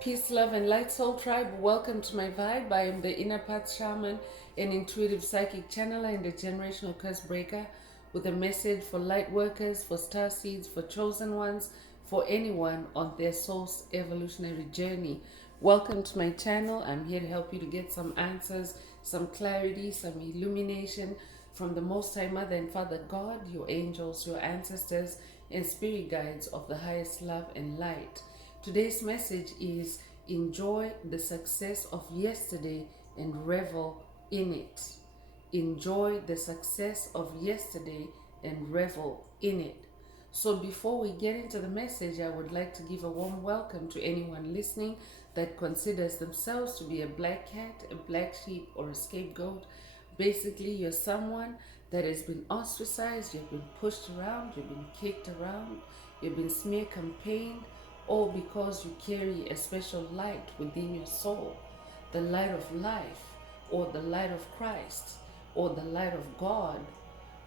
Peace, love, and light soul tribe. Welcome to my vibe. I am the inner path shaman, an intuitive psychic channeler, and a generational curse breaker with a message for light workers, for star seeds, for chosen ones, for anyone on their soul's evolutionary journey. Welcome to my channel. I'm here to help you to get some answers, some clarity, some illumination from the Most High Mother and Father God, your angels, your ancestors, and spirit guides of the highest love and light. Today's message is enjoy the success of yesterday and revel in it. Enjoy the success of yesterday and revel in it. So before we get into the message, I would like to give a warm welcome to anyone listening that considers themselves to be a black cat, a black sheep, or a scapegoat. Basically, you're someone that has been ostracized, you've been pushed around, you've been kicked around, you've been smear campaigned, all because you carry a special light within your soul, the light of life, or the light of Christ, or the light of God,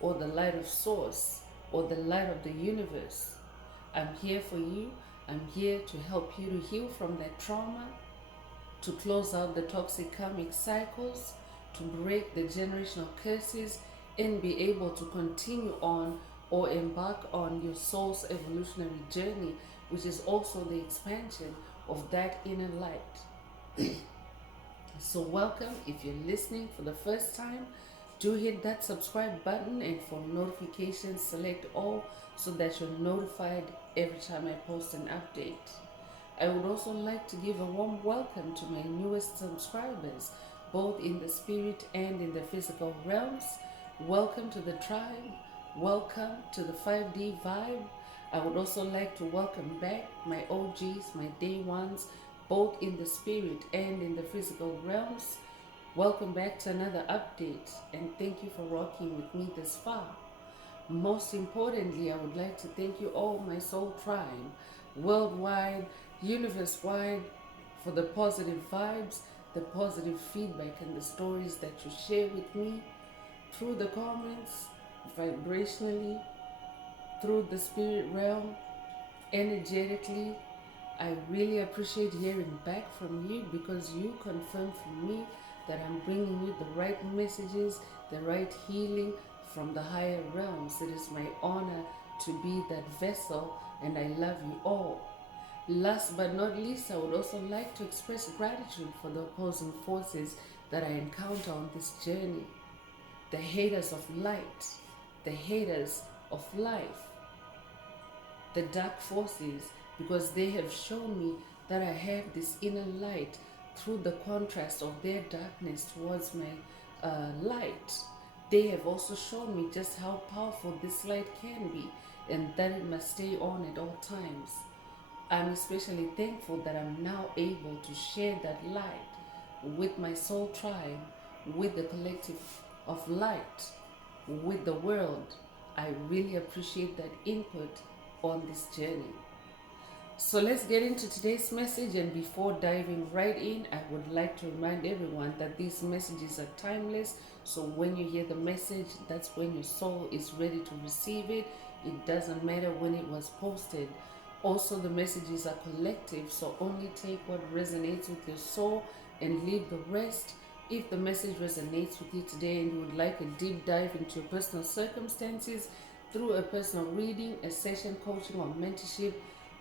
or the light of Source, or the light of the universe. I'm here for you. I'm here to help you to heal from that trauma, to close out the toxic karmic cycles, to break the generational curses, and be able to continue on or embark on your soul's evolutionary journey, which is also the expansion of that inner light. So welcome. If you're listening for the first time, do hit that subscribe button, and for notifications, select all so that you're notified every time I post an update. I would also like to give a warm welcome to my newest subscribers, both in the spirit and in the physical realms. Welcome to the tribe. Welcome to the 5D vibe. I would also like to welcome back my OGs, my day ones, both in the spirit and in the physical realms. Welcome back to another update, and thank you for rocking with me this far. Most importantly, I would like to thank you all, my soul tribe, worldwide, universe-wide, for the positive vibes, the positive feedback, and the stories that you share with me through the comments, vibrationally, through the spirit realm, energetically. I really appreciate hearing back from you, because you confirm for me that I'm bringing you the right messages, the right healing from the higher realms. It is my honor to be that vessel, and I love you all. Last but not least, I would also like to express gratitude for the opposing forces that I encounter on this journey. The haters of light, the haters of life, the dark forces, because they have shown me that I have this inner light through the contrast of their darkness towards my light. They have also shown me just how powerful this light can be, and that it must stay on at all times. I'm especially thankful that I'm now able to share that light with my soul tribe, with the collective of light, with the world. I really appreciate that input on this journey. So let's get into today's message, and before diving right in, I would like to remind everyone that these messages are timeless. So when you hear the message, that's when your soul is ready to receive it. It doesn't matter when it was posted. Also, the messages are collective, so only take what resonates with your soul and leave the rest. If the message resonates with you today and you would like a deep dive into your personal circumstances through a personal reading, a session, coaching, or mentorship,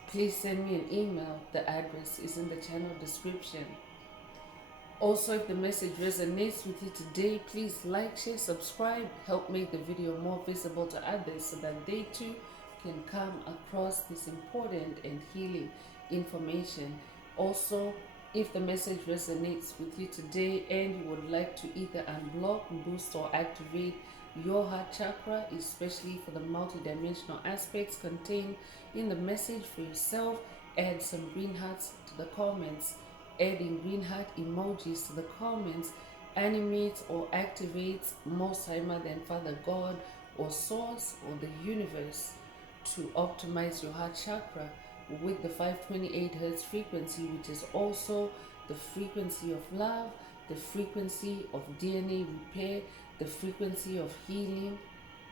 please send me an email. The address is in the channel description. Also, if the message resonates with you today, please like, share, subscribe, help make the video more visible to others so that they too can come across this important and healing information. Also, if the message resonates with you today and you would like to either unblock, boost, or activate your heart chakra, especially for the multidimensional aspects contained in the message for yourself, add some green hearts to the comments. Adding green heart emojis to the comments animates or activates Most High Mother and Father God, or Source, or the universe, to optimize your heart chakra with the 528 Hz frequency, which is also the frequency of love, the frequency of DNA repair, the frequency of healing,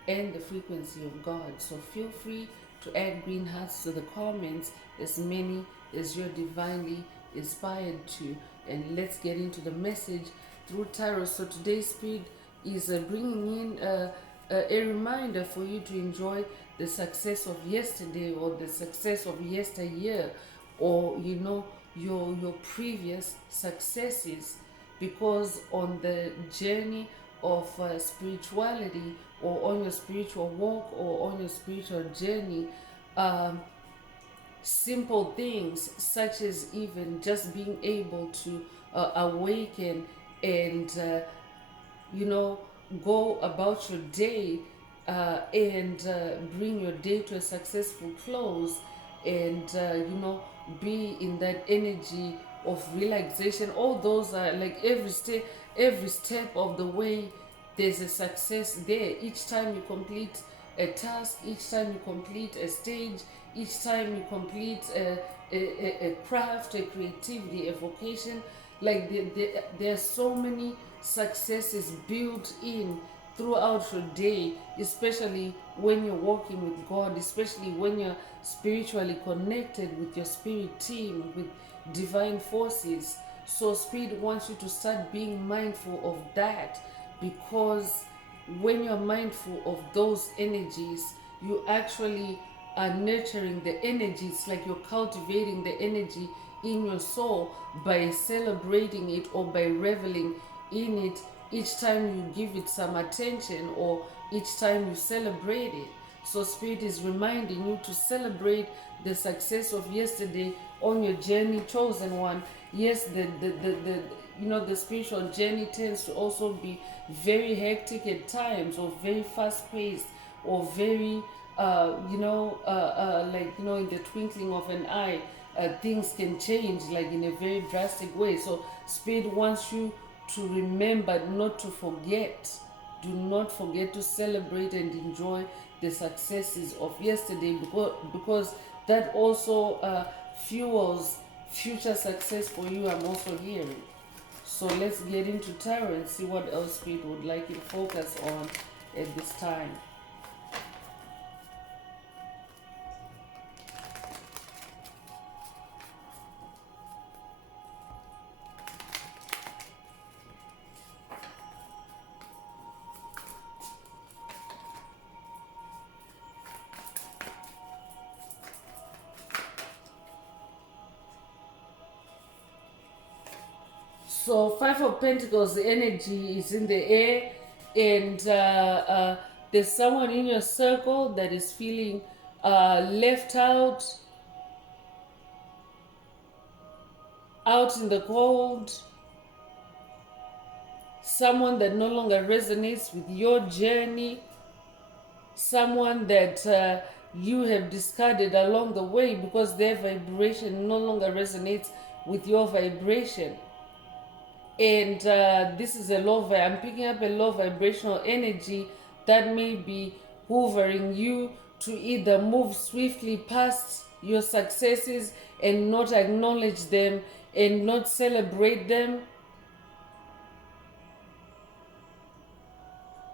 and the frequency of God. So feel free to add green hearts to the comments, as many as you're divinely inspired to. And let's get into the message through tarot. So today's Spirit is bringing in a reminder for you to enjoy the success of yesterday, or the success of yesteryear, or your previous successes, because on the journey of spirituality, or on your spiritual walk, or on your spiritual journey, simple things such as even just being able to awaken and go about your day and bring your day to a successful close, and be in that energy of relaxation. All those are like every step of the way there's a success there. Each time you complete a task, each time you complete a stage, each time you complete a craft, a creativity, a vocation, like there are so many successes built in throughout your day, especially when you're working with God, especially when you're spiritually connected with your spirit team, with divine forces. So Spirit wants you to start being mindful of that, because when you're mindful of those energies, you actually are nurturing the energies, like you're cultivating the energy in your soul by celebrating it, or by reveling in it each time you give it some attention, or each time you celebrate it. So Spirit is reminding you to celebrate the success of yesterday on your journey, chosen one. Yes, the spiritual journey tends to also be very hectic at times, or very fast paced, or very in the twinkling of an eye, things can change like in a very drastic way. So Spirit wants you to remember not to forget. Do not forget to celebrate and enjoy the successes of yesterday, because that also fuels future success for you, I'm also hearing. So let's get into tarot and see what else Spirit would like you to focus on at this time. So Five of Pentacles, the energy is in the air, and there's someone in your circle that is feeling left out in the cold, someone that no longer resonates with your journey, someone that you have discarded along the way because their vibration no longer resonates with your vibration. And this is a low I'm picking up a low vibrational energy that may be hovering you to either move swiftly past your successes and not acknowledge them and not celebrate them.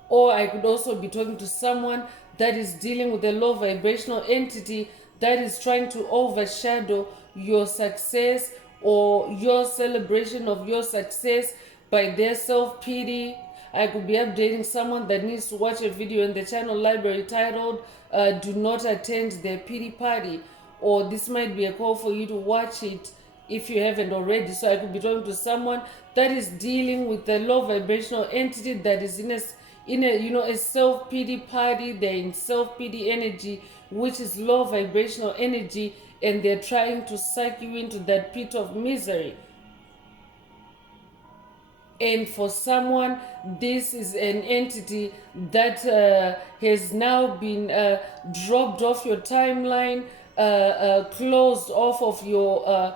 Or I could also be talking to someone that is dealing with a low vibrational entity that is trying to overshadow your success, or your celebration of your success, by their self-pity. I could be updating someone that needs to watch a video in the channel library titled Do Not Attend Their Pity Party, or this might be a call for you to watch it if you haven't already. So I could be talking to someone that is dealing with a low vibrational entity that is in a self-pity party. They're in self-pity energy, which is low vibrational energy, and they're trying to suck you into that pit of misery. And for someone, this is an entity that has now been dropped off your timeline, closed off of your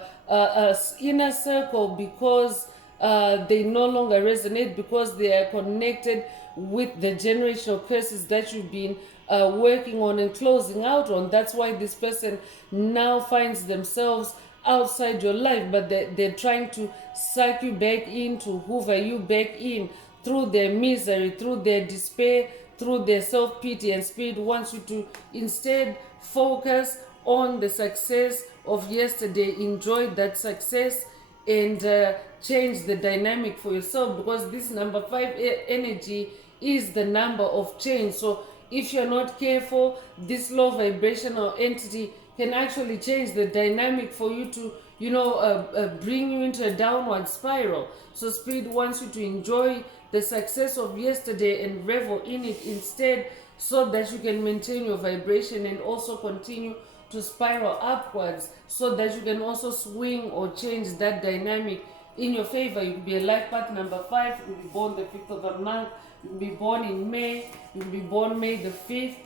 inner circle, because they no longer resonate, because they are connected with the generational curses that you've been working on and closing out on. That's why this person now finds themselves outside your life, but they're trying to suck you back in, to hoover you back in through their misery, through their despair, through their self-pity. And Spirit wants you to instead focus on the success of yesterday. Enjoy that success and change the dynamic for yourself, because this number 5 energy is the number of change. So if you're not careful, this low vibrational entity can actually change the dynamic for you to, bring you into a downward spiral. So Spirit wants you to enjoy the success of yesterday and revel in it instead, so that you can maintain your vibration and also continue to spiral upwards, so that you can also swing or change that dynamic in your favor. You could be a life path number 5. You could be born the 5th of the month. You could be born in May. You could be born May the 5th.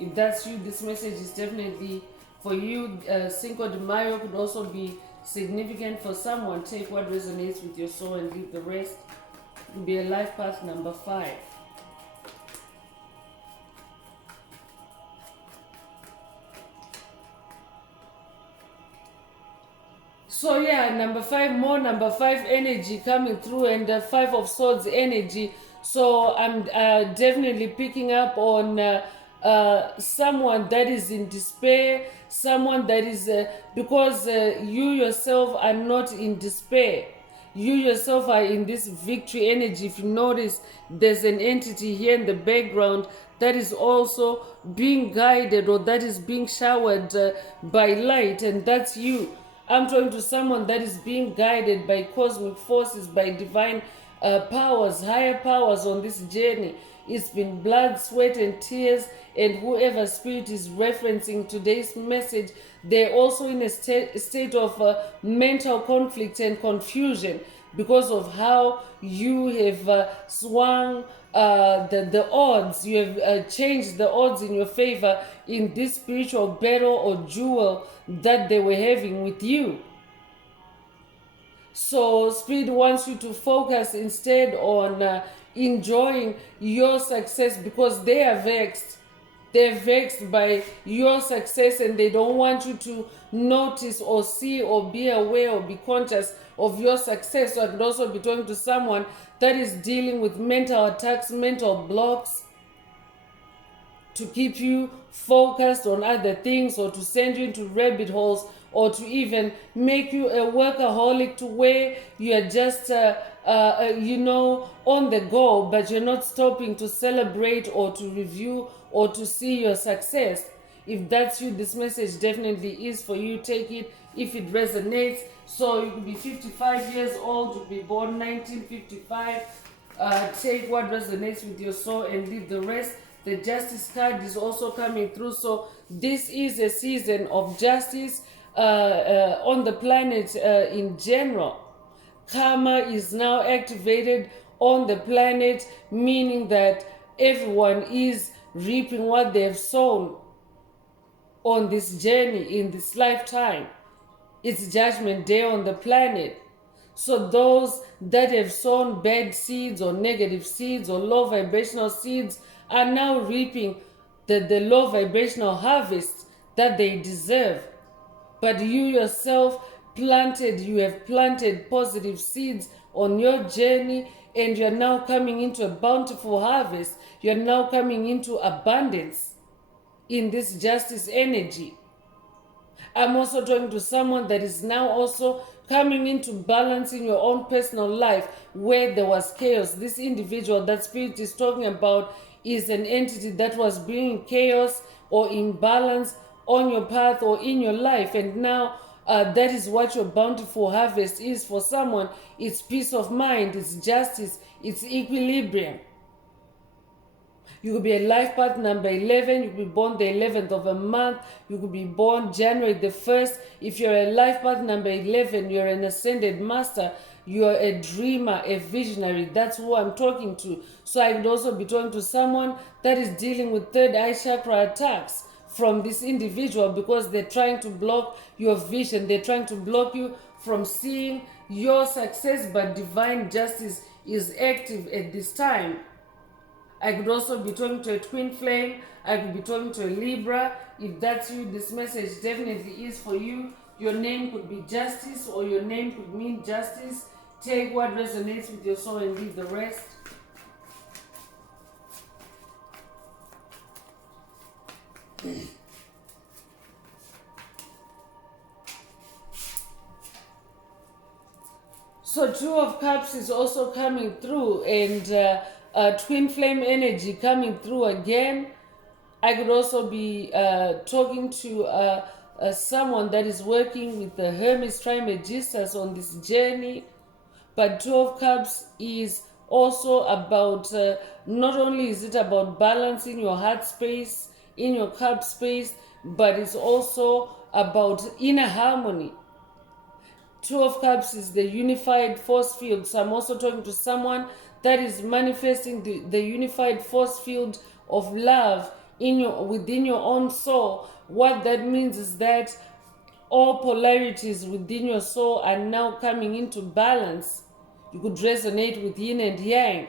If that's you, this message is definitely for you. Cinco de Mayo could also be significant for someone. Take what resonates with your soul and leave the rest. You could be a life path number 5. So yeah, number 5, more number 5 energy coming through, and 5 of swords energy. So I'm definitely picking up on someone that is in despair, someone that is, because you yourself are not in despair. You yourself are in this victory energy. If you notice, there's an entity here in the background that is also being guided, or that is being showered by light, and that's you. I'm talking to someone that is being guided by cosmic forces, by divine powers, higher powers on this journey. It's been blood, sweat, and tears, and whoever spirit is referencing today's message, they're also in a state of mental conflict and confusion because of how you have swung the odds. You have changed the odds in your favor in this spiritual battle or duel that they were having with you. So Spirit wants you to focus instead on enjoying your success, because they are vexed. They're vexed by your success, and they don't want you to notice or see or be aware or be conscious of your success. So I could also be talking to someone that is dealing with mental attacks, mental blocks, to keep you focused on other things, or to send you into rabbit holes, or to even make you a workaholic, to where you are just on the go, but you're not stopping to celebrate or to review or to see your success. If that's you, this message definitely is for you. Take it if it resonates. So you could be 55 years old, you could be born 1955. Take what resonates with your soul and leave the rest. The justice card is also coming through. So this is a season of justice on the planet in general. Karma is now activated on the planet, meaning that everyone is reaping what they have sown on this journey in this lifetime. It's Judgment Day on the planet. So those that have sown bad seeds or negative seeds or low vibrational seeds are now reaping the low vibrational harvest that they deserve. But you yourself you have planted positive seeds on your journey, and you're now coming into a bountiful harvest. You're now coming into abundance in this justice energy. I'm also talking to someone that is now also coming into balance in your own personal life where there was chaos. This individual that Spirit is talking about is an entity that was bringing chaos or imbalance on your path or in your life, and now that is what your bountiful harvest is for someone. It's peace of mind, it's justice, it's equilibrium. You could be a life path number 11. You could be born the 11th of a month. You could be born January the 1st. If you're a life path number 11, you're an ascended master. You're a dreamer, a visionary. That's who I'm talking to. So I could also be talking to someone that is dealing with third eye chakra attacks from this individual, because they're trying to block your vision. They're trying to block you from seeing your success, but divine justice is active at this time. I could also be talking to a twin flame. I could be talking to a Libra. If that's you, this message definitely is for you. Your name could be Justice, or your name could mean justice. Take what resonates with your soul and leave the rest. So Two of Cups is also coming through, and twin flame energy coming through again. I could also be talking to someone that is working with the Hermes Trismegistus on this journey. But Two of Cups is also about, not only is it about balancing your heart space, in your cup space, but it's also about inner harmony. Two of Cups is the unified force field. So I'm also talking to someone that is manifesting the unified force field of love within your own soul. What that means is that all polarities within your soul are now coming into balance. You could resonate with yin and yang.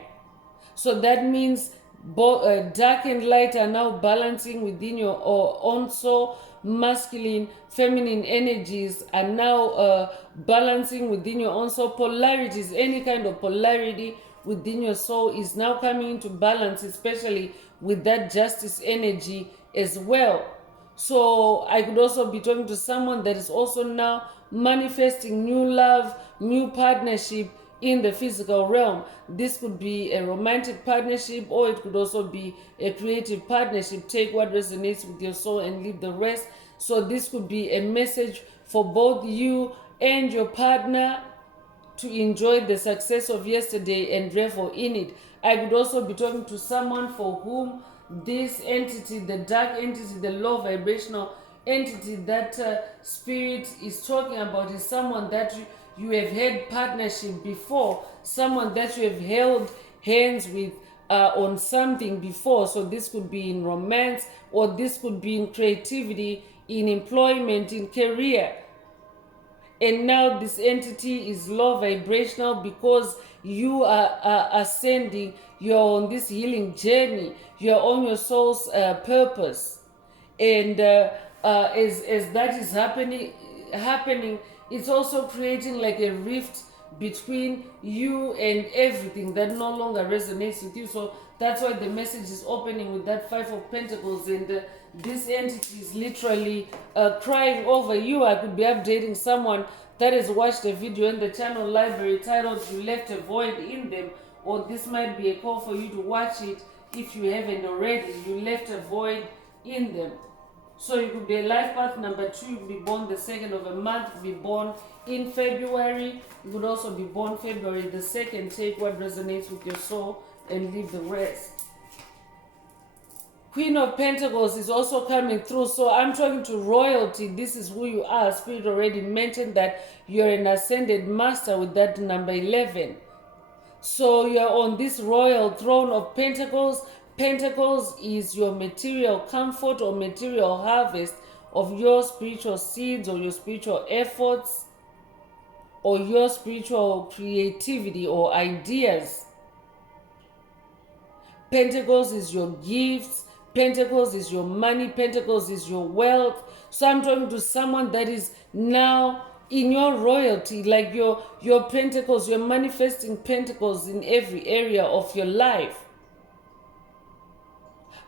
So that means both dark and light are now balancing within your own soul. Masculine, feminine energies are now balancing within your own soul. Polarities, any kind of polarity within your soul is now coming into balance, especially with that justice energy as well. So I could also be talking to someone that is also now manifesting new love, new partnership in the physical realm. This could be a romantic partnership, or it could also be a creative partnership. Take what resonates with your soul and leave the rest. So this could be a message for both you and your partner to enjoy the success of yesterday and revel in it. I could also be talking to someone for whom this entity, the dark entity, the low vibrational entity that spirit is talking about, is someone that you have had partnership before, someone that you have held hands with on something before. So this could be in romance, or this could be in creativity, in employment, in career. And now this entity is low vibrational because you are ascending. You're on this healing journey. You're on your soul's purpose. And as that is happening, it's also creating like a rift between you and everything that no longer resonates with you. So that's why the message is opening with that Five of Pentacles, and this entity is literally crying over you. I could be updating someone that has watched a video in the channel library titled "You Left a Void in Them," or this might be a call for you to watch it if you haven't already. You left a void in them. So you could be a life path number 2, you could be born the 2nd of a month, you could be born in February, you could also be born February the 2nd. Take what resonates with your soul and leave the rest. Queen of Pentacles is also coming through. So I'm talking to royalty. This is who you are. Spirit already mentioned that you're an ascended master with that number 11. So you're on this royal throne of Pentacles. Pentacles is your material comfort or material harvest of your spiritual seeds or your spiritual efforts or your spiritual creativity or ideas. Pentacles is your gifts. Pentacles is your money. Pentacles is your wealth. So I'm talking to someone that is now in your royalty, like your pentacles. You're manifesting pentacles in every area of your life.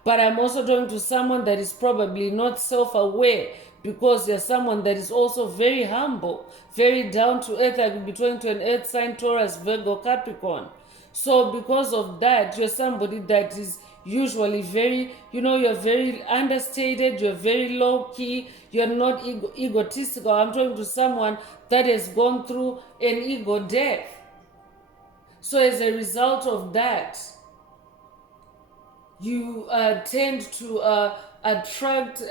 But I'm also talking to someone that is probably not self-aware, because you're someone that is also very humble, very down to earth. I could be talking to an earth sign, Taurus, Virgo, Capricorn. So because of that, you're somebody that is usually very, you're very understated, you're very low-key, you're not egotistical. I'm talking to someone that has gone through an ego death. So as a result of that, you tend to attract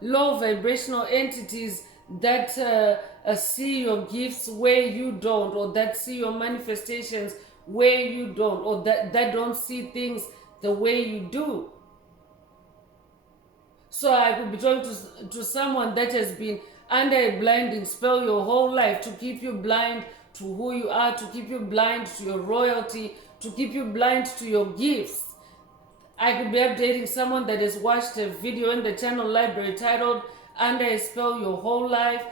low vibrational entities that see your gifts where you don't, or that see your manifestations where you don't, or that don't see things the way you do. So I could be talking to someone that has been under a blinding spell your whole life, to keep you blind to who you are, to keep you blind to your royalty, to keep you blind to your gifts. I could be updating someone that has watched a video in the channel library titled "Under a Spell Your Whole Life."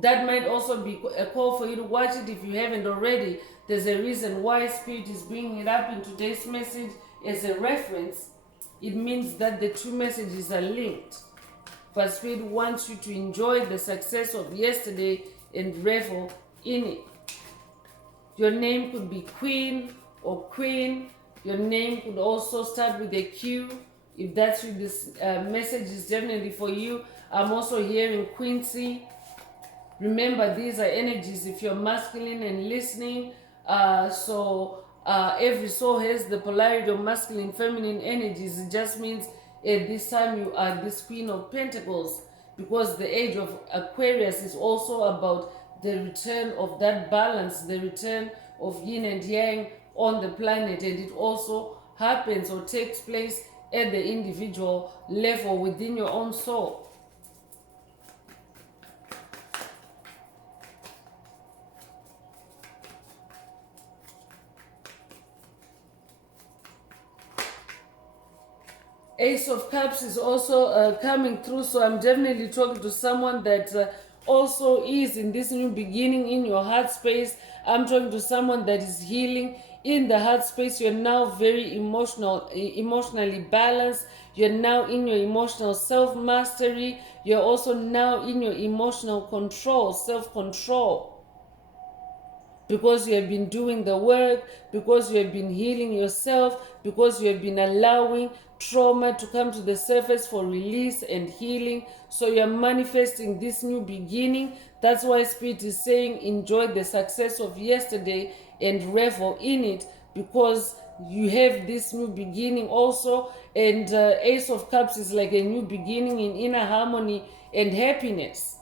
That might also be a call for you to watch it if you haven't already. There's a reason why Spirit is bringing it up in today's message as a reference. It means that the two messages are linked. But Spirit wants you to enjoy the success of yesterday and revel in it. Your name could be Queen or Queen. Your name could also start with a Q. If that's you, this message is definitely for you. I'm also hearing Quincy. Remember, these are energies if you're masculine and listening. Every soul has the polarity of masculine, feminine energies. It just means at this time you are this Queen of Pentacles, because the age of Aquarius is also about the return of that balance, the return of yin and yang on the planet, and it also happens or takes place at the individual level within your own soul. Ace of Cups is also coming through, so I'm definitely talking to someone that also is in this new beginning in your heart space. I'm talking to someone that is healing in the heart space. You're now very emotionally balanced. You're now in your emotional self-mastery. You're also now in your emotional control, self-control, because you have been doing the work, because you have been healing yourself, because you have been allowing trauma to come to the surface for release and healing. So you're manifesting this new beginning. That's why Spirit is saying enjoy the success of yesterday and revel in it, because you have this new beginning also. And Ace of Cups is like a new beginning in inner harmony and happiness.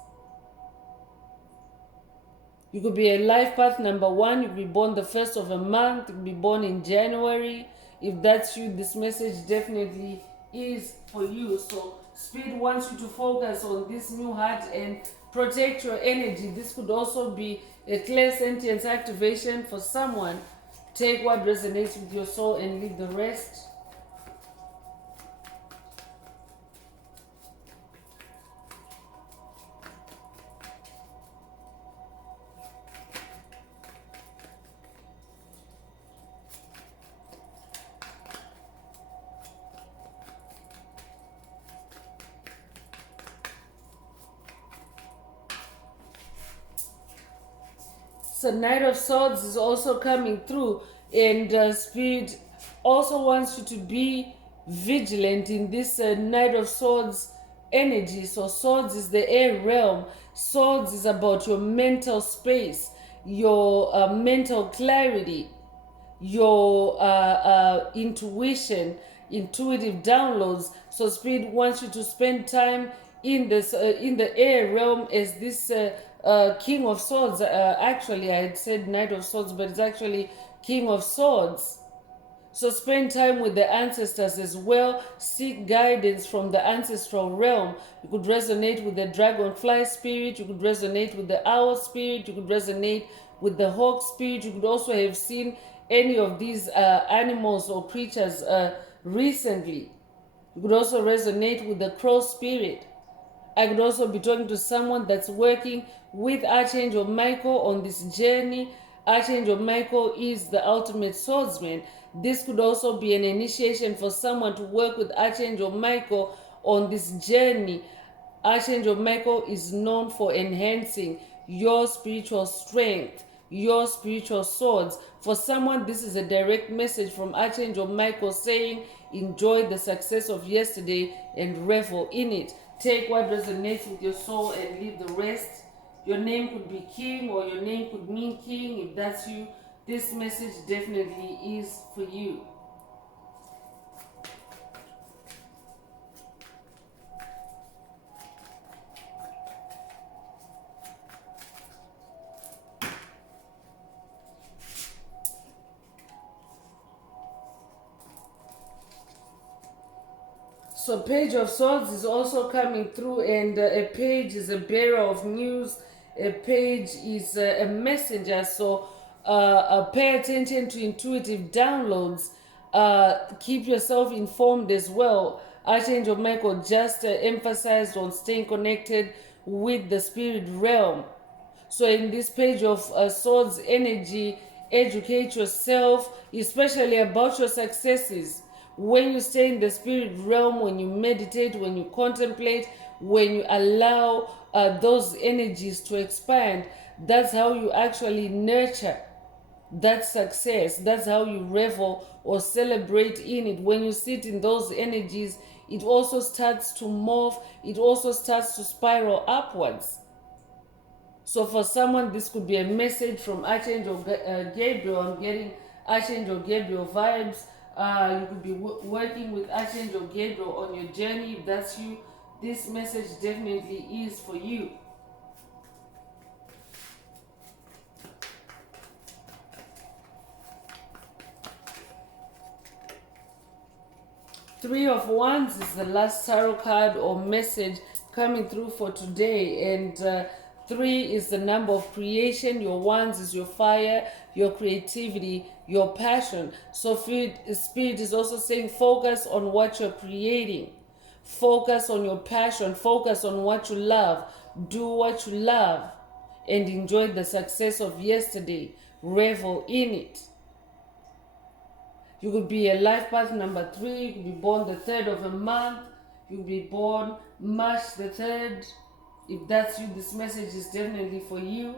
You could be a life path number 1. You could be born the first of a month. You could be born in January. If that's you, this message definitely is for you. So Spirit wants you to focus on this new heart and protect your energy. This could also be a clear sentience activation for someone. Take what resonates with your soul and leave the rest. So Knight of Swords is also coming through, and Spirit also wants you to be vigilant in this Knight of Swords energy. So Swords is the air realm. Swords is about your mental space, your mental clarity, your intuitive downloads. So Spirit wants you to spend time in this in the air realm as this King of Swords. Actually, I had said Knight of Swords, but it's actually King of Swords. So spend time with the ancestors as well. Seek guidance from the ancestral realm. You could resonate with the dragonfly spirit. You could resonate with the owl spirit. You could resonate with the hawk spirit. You could also have seen any of these animals or creatures recently. You could also resonate with the crow spirit. I could also be talking to someone that's working with Archangel Michael on this journey. Archangel Michael is the ultimate swordsman. This could also be an initiation for someone to work with Archangel Michael on this journey. Archangel Michael is known for enhancing your spiritual strength, your spiritual swords. For someone, this is a direct message from Archangel Michael saying, enjoy the success of yesterday and revel in it. Take what resonates with your soul and leave the rest. Your name could be King, or your name could mean King. If that's you, this message definitely is for you. So Page of Swords is also coming through, and a page is a bearer of news. A page is a messenger. So pay attention to intuitive downloads. Keep yourself informed as well. Archangel Michael just emphasized on staying connected with the spirit realm. So in this page of swords energy, educate yourself, especially about your successes. When you stay in the spirit realm, when you meditate, when you contemplate, when you allow those energies to expand, that's how you actually nurture that success. That's how you revel or celebrate in it. When you sit in those energies, it also starts to morph, it also starts to spiral upwards. So for someone, this could be a message from Archangel Gabriel. I'm getting Archangel Gabriel vibes. You could be working with Archangel Gabriel on your journey. If that's you, this message definitely is for you. Three of Wands is the last tarot card or message coming through for today. And 3 is the number of creation. Your Wands is your fire, your creativity, your passion. So Spirit is also saying focus on what you're creating. Focus on your passion. Focus on what you love. Do what you love. And enjoy the success of yesterday. Revel in it. You could be a life path number 3. You could be born the 3rd of a month. You could be born March the 3rd. If that's you, this message is definitely for you.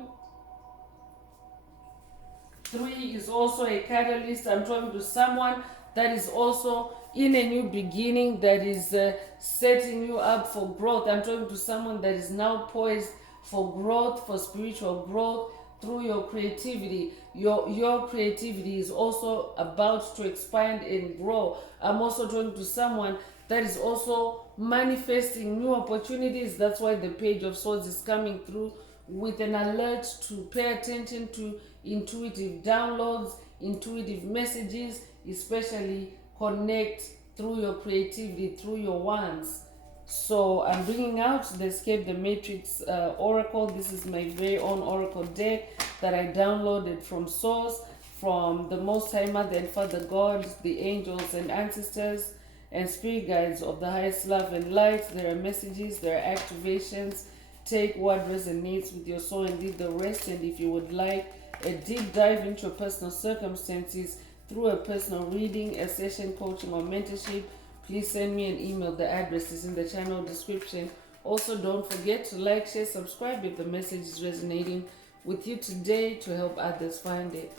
3 is also a catalyst. I'm talking to someone that is also in a new beginning, that is setting you up for growth. I'm talking to someone that is now poised for growth, for spiritual growth through your creativity. Your creativity is also about to expand and grow. I'm also talking to someone that is also manifesting new opportunities. That's why the Page of Swords is coming through with an alert to pay attention to intuitive downloads, intuitive messages, especially connect through your creativity, through your wands. So I'm bringing out the Escape the Matrix Oracle. This is my very own Oracle deck that I downloaded from Source, from the Most High Mother and Father God, the angels and ancestors and spirit guides of the highest love and light. There are messages, there are activations. Take what resonates with your soul and leave the rest. And if you would like a deep dive into your personal circumstances through a personal reading, a session, coaching, or mentorship, please send me an email. The address is in the channel description. Also, don't forget to like, share, subscribe if the message is resonating with you today to help others find it.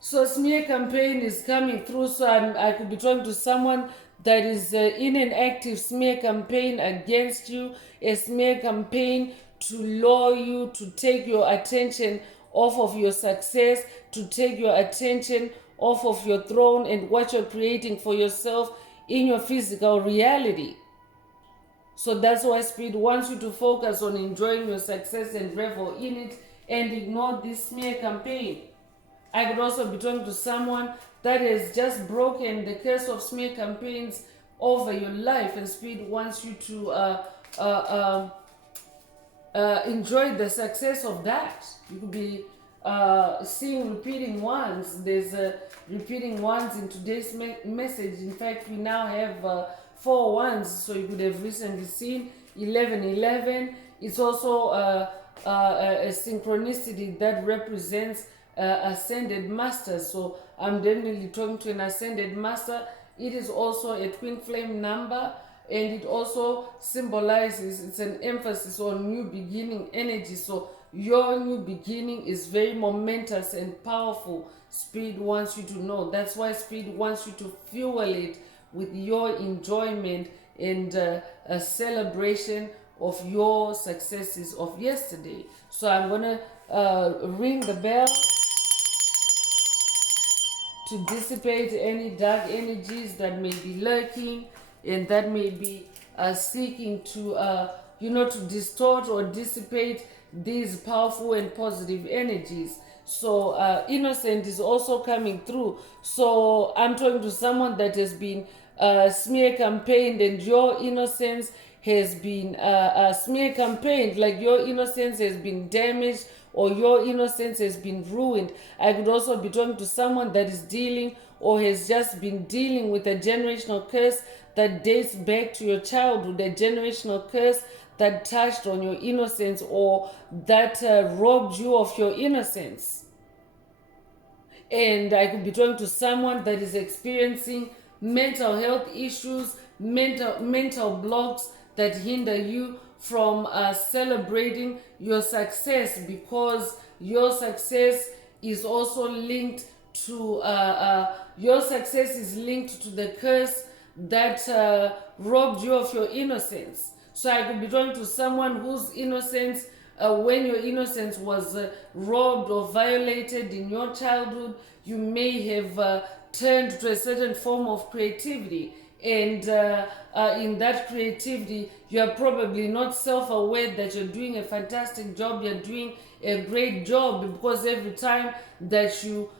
So smear campaign is coming through. So I could be talking to someone that is in an active smear campaign against you, a smear campaign to lure you, to take your attention off of your success, to take your attention off of your throne and what you're creating for yourself in your physical reality. So that's why Spirit wants you to focus on enjoying your success and revel in it and ignore this smear campaign. I could also be talking to someone that has just broken the curse of smear campaigns over your life, and Spirit wants you to enjoy the success of that. You could be seeing repeating ones. There's repeating ones in today's message. In fact, we now have 4 ones, so you could have recently seen 1111. It's also a synchronicity that represents ascended masters. So I'm definitely talking to an ascended master. It is also a twin flame number, and it also symbolizes, it's an emphasis on new beginning energy. So your new beginning is very momentous and powerful. Spirit wants you to know. That's why Spirit wants you to fuel it with your enjoyment and a celebration of your successes of yesterday. So I'm gonna ring the bell to dissipate any dark energies that may be lurking and that may be seeking to to distort or dissipate these powerful and positive energies. So innocent is also coming through. So I'm talking to someone that has been smear campaigned, and your innocence has been smear campaigned, like your innocence has been damaged or your innocence has been ruined. I could also be talking to someone that is dealing or has just been dealing with a generational curse that dates back to your childhood, a generational curse that touched on your innocence or that robbed you of your innocence. And I could be talking to someone that is experiencing mental health issues, mental blocks that hinder you from celebrating your success, because your success is also linked to your success is linked to the curse that robbed you of your innocence. So I could be talking to someone whose innocence, when your innocence was robbed or violated in your childhood, you may have turned to a certain form of creativity. And in that creativity, you are probably not self-aware that you're doing a fantastic job, you're doing a great job, because every time that you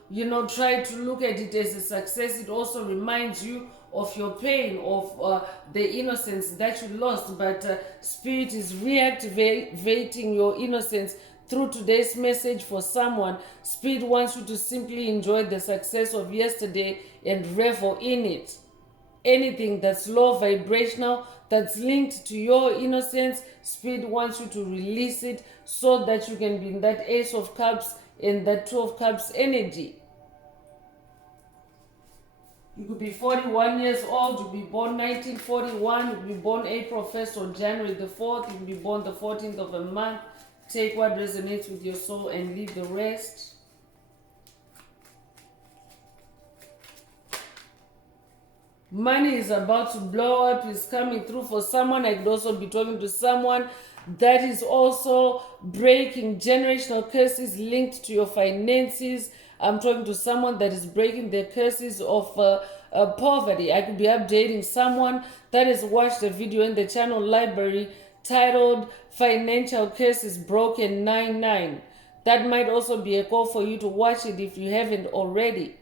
try to look at it as a success, it also reminds you of your pain, of the innocence that you lost. But Spirit is reactivating your innocence through today's message for someone. Spirit wants you to simply enjoy the success of yesterday and revel in it. Anything that's low vibrational, that's linked to your innocence, Spirit wants you to release it so that you can be in that Ace of Cups and that Two of Cups energy. You could be 41 years old, you could be born 1941, you could be born April 1st or January the 4th, you could be born the 14th of a month. Take what resonates with your soul and leave the rest. Money is about to blow up, is coming through for someone. I could also be talking to someone that is also breaking generational curses linked to your finances. I'm talking to someone that is breaking the curses of poverty. I could be updating someone that has watched a video in the channel library titled Financial Curses Broken 99. That might also be a call for you to watch it if you haven't already.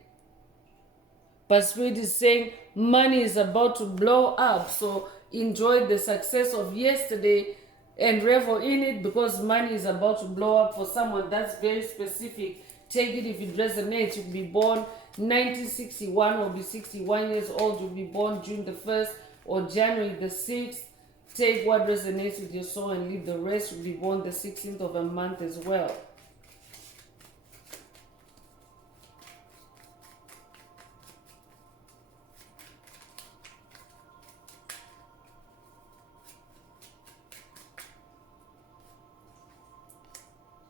But Spirit is saying money is about to blow up. So enjoy the success of yesterday and revel in it, because money is about to blow up for someone. That's very specific. Take it if it resonates. You'll be born 1961 or be 61 years old. You'll be born June the 1st or January the 6th. Take what resonates with your soul and leave the rest. You'll be born the 16th of a month as well.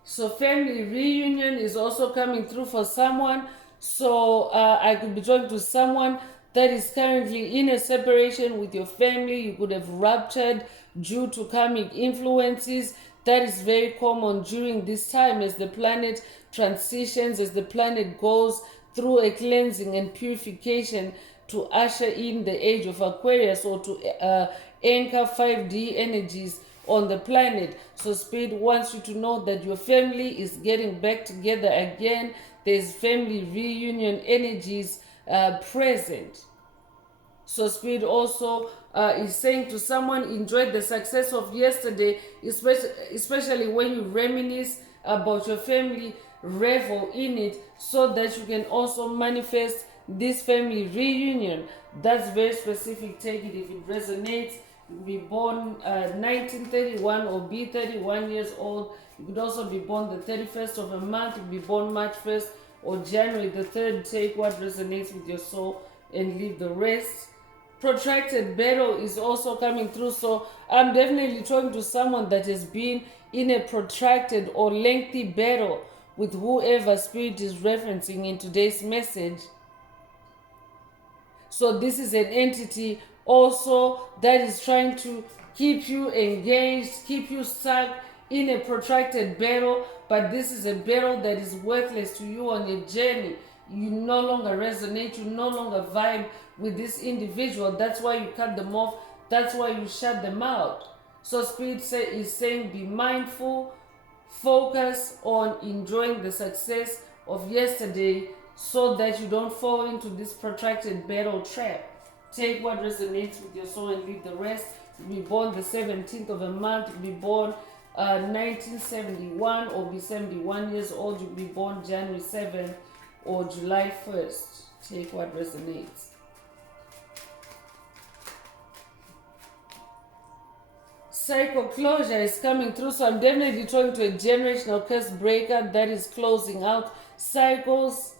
So family reunion is also coming through for someone. So I could be talking to someone that is currently in a separation with your family. You could have ruptured due to karmic influences. That is very common during this time as the planet transitions, as the planet goes through a cleansing and purification to usher in the age of Aquarius, or to anchor 5D energies on the planet. So Spirit wants you to know that your family is getting back together again. There's family reunion energies present. So Spirit also is saying to someone, enjoy the success of yesterday, especially when you reminisce about your family, revel in it, so that you can also manifest this family reunion. That's very specific. Take it if it resonates. You could be born 1931 or be 31 years old. You could also be born the 31st of a month. You could be born March 1st or January the 3rd. Take what resonates with your soul and leave the rest. Protracted battle is also coming through. So I'm definitely talking to someone that has been in a protracted or lengthy battle with whoever Spirit is referencing in today's message. So this is an entity also that is trying to keep you engaged, keep you stuck in a protracted battle, but this is a battle that is worthless to you on your journey. You no longer resonate, you no longer vibe with this individual. That's why you cut them off, that's why you shut them out. So Spirit is saying be mindful, focus on enjoying the success of yesterday so that you don't fall into this protracted battle trap. Take what resonates with your soul and leave the rest. Be born the 17th of a month. Be born 1971 or be 71 years old. You'll be born January 7th or July 1st. Take what resonates. Cycle closure is coming through. So I'm definitely talking to a generational curse breaker that is closing out cycles.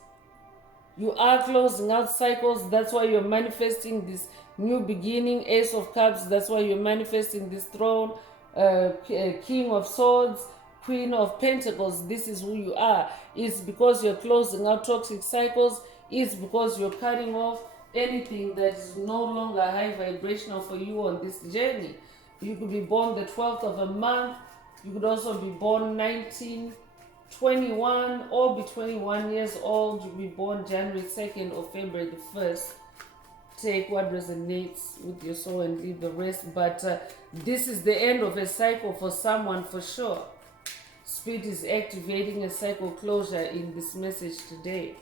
You are closing out cycles. That's why you're manifesting this new beginning. Ace of Cups, that's why you're manifesting this throne. King of Swords, Queen of Pentacles, this is who you are. It's because you're closing out toxic cycles. It's because you're cutting off anything that is no longer high vibrational for you on this journey. You could be born the 12th of a month. You could also be born 1921 or be 21 years old. You could be born January 2nd or February the 1st. Take what resonates with your soul and leave the rest. But this is the end of a cycle for someone for sure. Spirit is activating a cycle closure in this message today.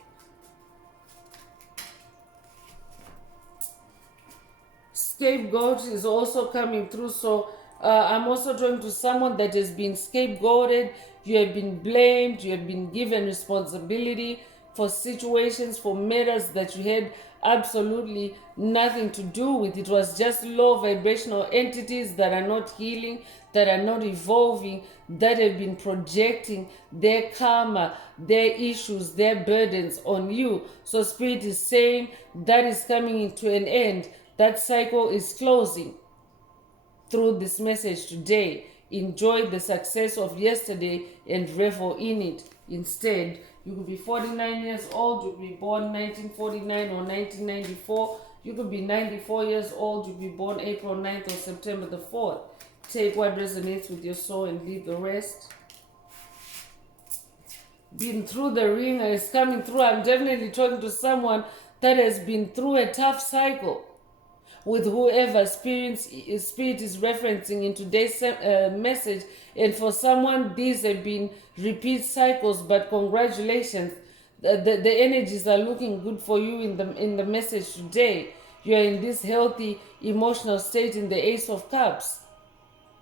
Scapegoat is also coming through. So I'm also talking to someone that has been scapegoated. You have been blamed. You have been given responsibility for situations, for matters that you had absolutely nothing to do with. It was just low vibrational entities that are not healing, that are not evolving, that have been projecting their karma, their issues, their burdens on you. So Spirit is saying that is coming into an end. That cycle is closing through this message today. Enjoy the success of yesterday and revel in it. Instead, you could be 49 years old, you could be born 1949 or 1994. You could be 94 years old, you could be born April 9th or September the 4th. Take what resonates with your soul and leave the rest. Been through the ringer is coming through. I'm definitely talking to someone that has been through a tough cycle. With whoever spirit is referencing in today's message. And for someone, these have been repeat cycles, but congratulations. The energies are looking good for you in the message today. You are in this healthy emotional state in the Ace of Cups.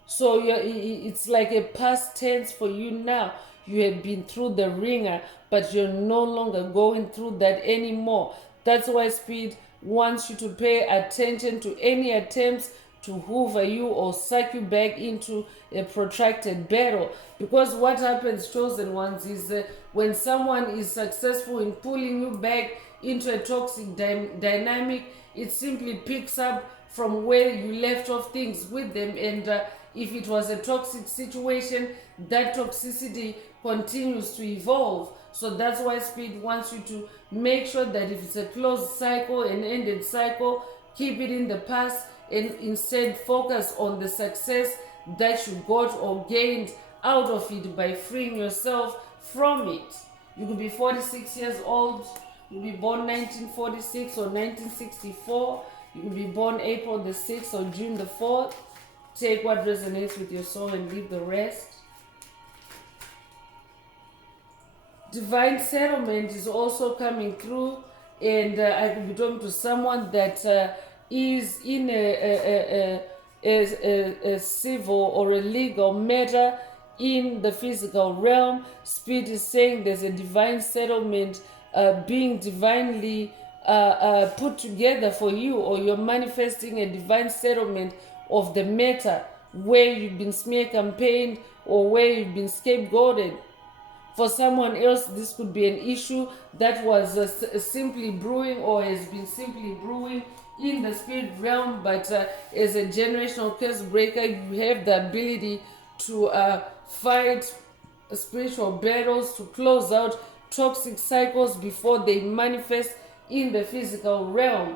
So it's like a past tense for you now. You have been through the ringer, but you're no longer going through that anymore. That's why Spirit wants you to pay attention to any attempts to hoover you or suck you back into a protracted battle. Because what happens, chosen ones, is when someone is successful in pulling you back into a toxic dynamic, it simply picks up from where you left off things with them. And if it was a toxic situation, that toxicity continues to evolve. So that's why Spirit wants you to make sure that if it's a closed cycle, an ended cycle, keep it in the past and instead focus on the success that you got or gained out of it by freeing yourself from it. You could be 46 years old, you could be born 1946 or 1964, you could be born April the 6th or June the 4th. Take what resonates with your soul and leave the rest. Divine settlement is also coming through, and I could be talking to someone that is in a civil or a legal matter in the physical realm. Spirit is saying there's a divine settlement being divinely put together for you, or you're manifesting a divine settlement of the matter where you've been smear campaigned or where you've been scapegoated. For someone else, this could be an issue that was simply brewing or has been simply brewing in the spirit realm, but as a generational curse breaker, you have the ability to fight spiritual battles, to close out toxic cycles before they manifest in the physical realm.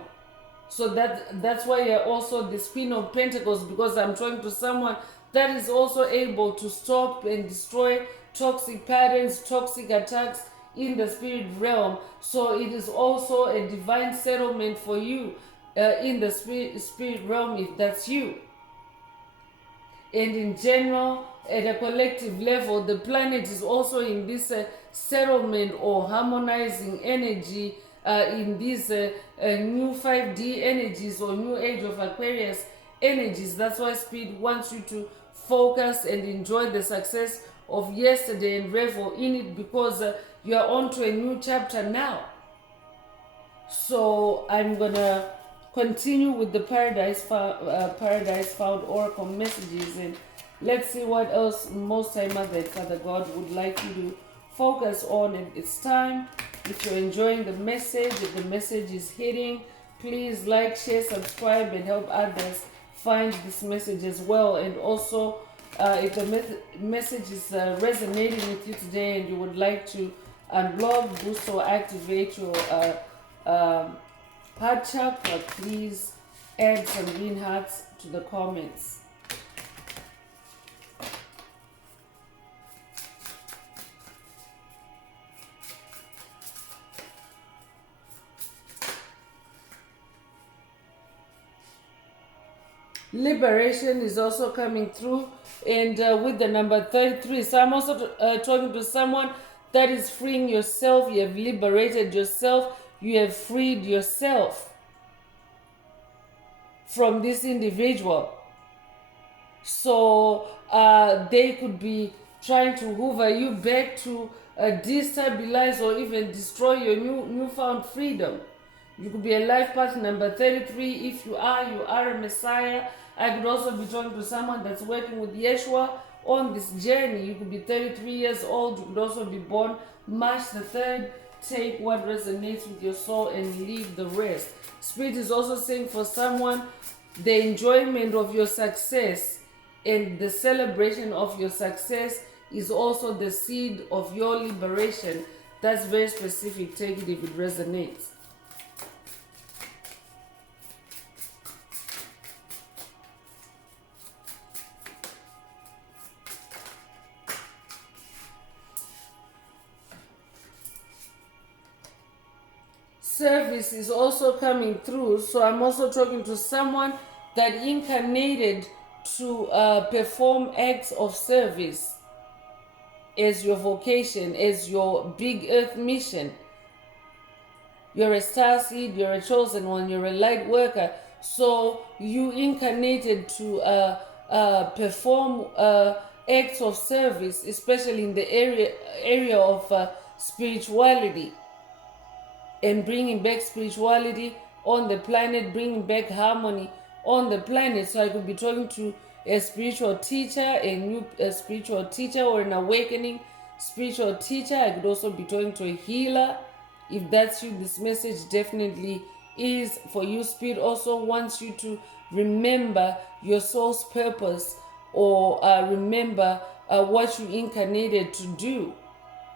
So that's why you're also the Queen of Pentacles, because I'm talking to someone that is also able to stop and destroy toxic patterns, toxic attacks in the spirit realm. So it is also a divine settlement for you in the spirit realm, if that's you. And in general, at a collective level, the planet is also in this settlement or harmonizing energy in these new 5D energies or new age of Aquarius energies. That's why Spirit wants you to focus and enjoy the success of yesterday and revel in it, because you are on to a new chapter now. So I'm gonna continue with the Paradise Found Oracle messages, and let's see what else Most High Mother and Father God would like you to focus on. And it's time, if you're enjoying the message, if the message is hitting, Please like, share, subscribe, and help others find this message as well. And also, if the message is resonating with you today and you would like to unblock, boost, or activate your heart chakra, please add some green hearts to the comments. Liberation is also coming through, and with the number 33. So I'm also talking to someone that is freeing yourself. You have liberated yourself. You have freed yourself from this individual. So they could be trying to hoover you back to destabilize or even destroy your newfound freedom. You could be a life path number 33. If you are a Messiah. I could also be talking to someone that's working with Yeshua on this journey. You could be 33 years old. You could also be born March the 3rd. Take what resonates with your soul and leave the rest. Spirit is also saying for someone, the enjoyment of your success and the celebration of your success is also the seed of your liberation. That's very specific. Take it if it resonates. Service is also coming through. So I'm also talking to someone that incarnated to perform acts of service as your vocation, as your big earth mission. You're a star seed, you're a chosen one, you're a light worker. So you incarnated to perform acts of service, especially in the area of spirituality. And bringing back spirituality on the planet, bringing back harmony on the planet. So I could be talking to a spiritual teacher, a spiritual teacher, or an awakening spiritual teacher. I could also be talking to a healer. If that's you, this message definitely is for you. Spirit also wants you to remember your soul's purpose, or remember what you incarnated to do,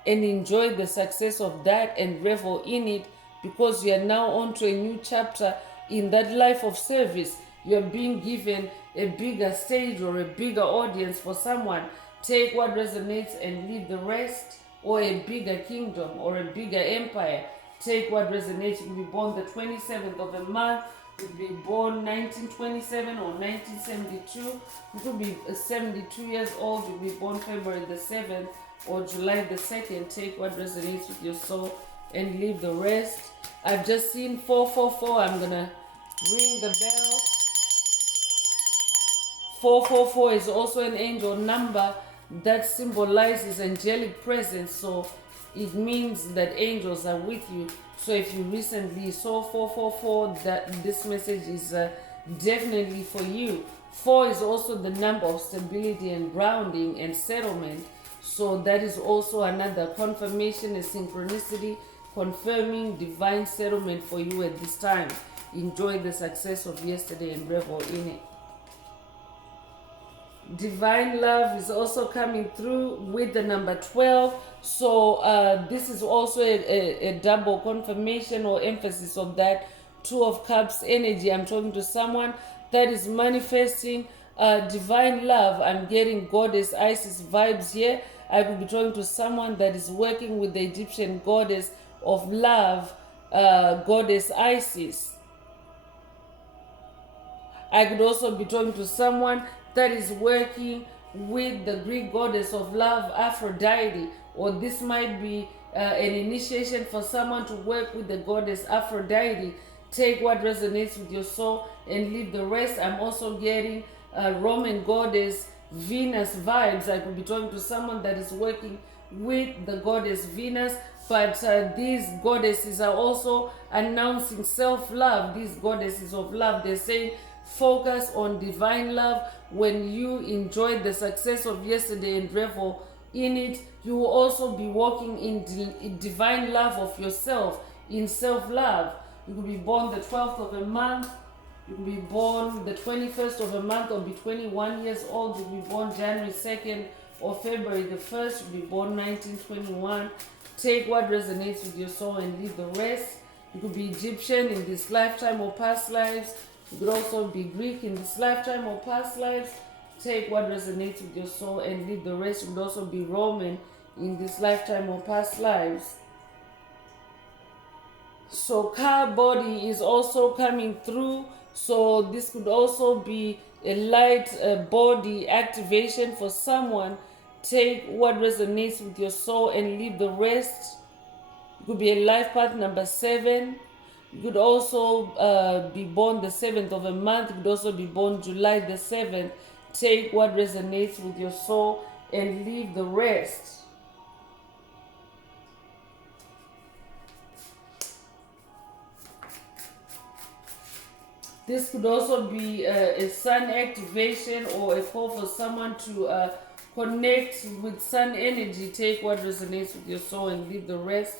and enjoy the success of that and revel in it, because you are now on to a new chapter in that life of service. You're being given a bigger stage or a bigger audience for someone. Take what resonates and leave the rest, or a bigger kingdom or a bigger empire. Take what resonates. You could be born the 27th of a month. You could be born 1927 or 1972. You could be 72 years old. You could be born February the 7th or July the 2nd. Take what resonates with your soul and leave the rest. I've just seen 444. I'm gonna ring the bell. 444 is also an angel number that symbolizes angelic presence. So it means that angels are with you. So if you recently saw 444, that this message is definitely for you. 4 is also the number of stability and grounding and settlement. So that is also another confirmation, a synchronicity, confirming divine settlement for you at this time. Enjoy the success of yesterday and revel in it. Divine love is also coming through with the number 12. So this is also a double confirmation or emphasis of that 2 of Cups energy. I'm talking to someone that is manifesting divine love. I'm getting Goddess Isis vibes here. I could be talking to someone that is working with the Egyptian goddess of love, Goddess Isis. I could also be talking to someone that is working with the Greek goddess of love, Aphrodite, or this might be an initiation for someone to work with the goddess Aphrodite. Take what resonates with your soul and leave the rest. I'm also getting Roman goddess Venus vibes. I could be talking to someone that is working with the goddess Venus, but these goddesses are also announcing self-love. These goddesses of love, they're saying focus on divine love. When you enjoy the success of yesterday and revel in it, you will also be walking in divine love of yourself, in self-love. You could be born the 12th of a month. You could be born the 21st of a month or be 21 years old. You could be born January 2nd or February the 1st. You could be born 1921. Take what resonates with your soul and leave the rest. You could be Egyptian in this lifetime or past lives. You could also be Greek in this lifetime or past lives. Take what resonates with your soul and leave the rest. You could also be Roman in this lifetime or past lives. So car body is also coming through. So this could also be a light body activation for someone. Take what resonates with your soul and leave the rest. It could be a life path number 7. You could also be born the 7th of a month. You could also be born July the 7th. Take what resonates with your soul and leave the rest. This could also be a sun activation or a call for someone to connect with sun energy. Take what resonates with your soul and leave the rest.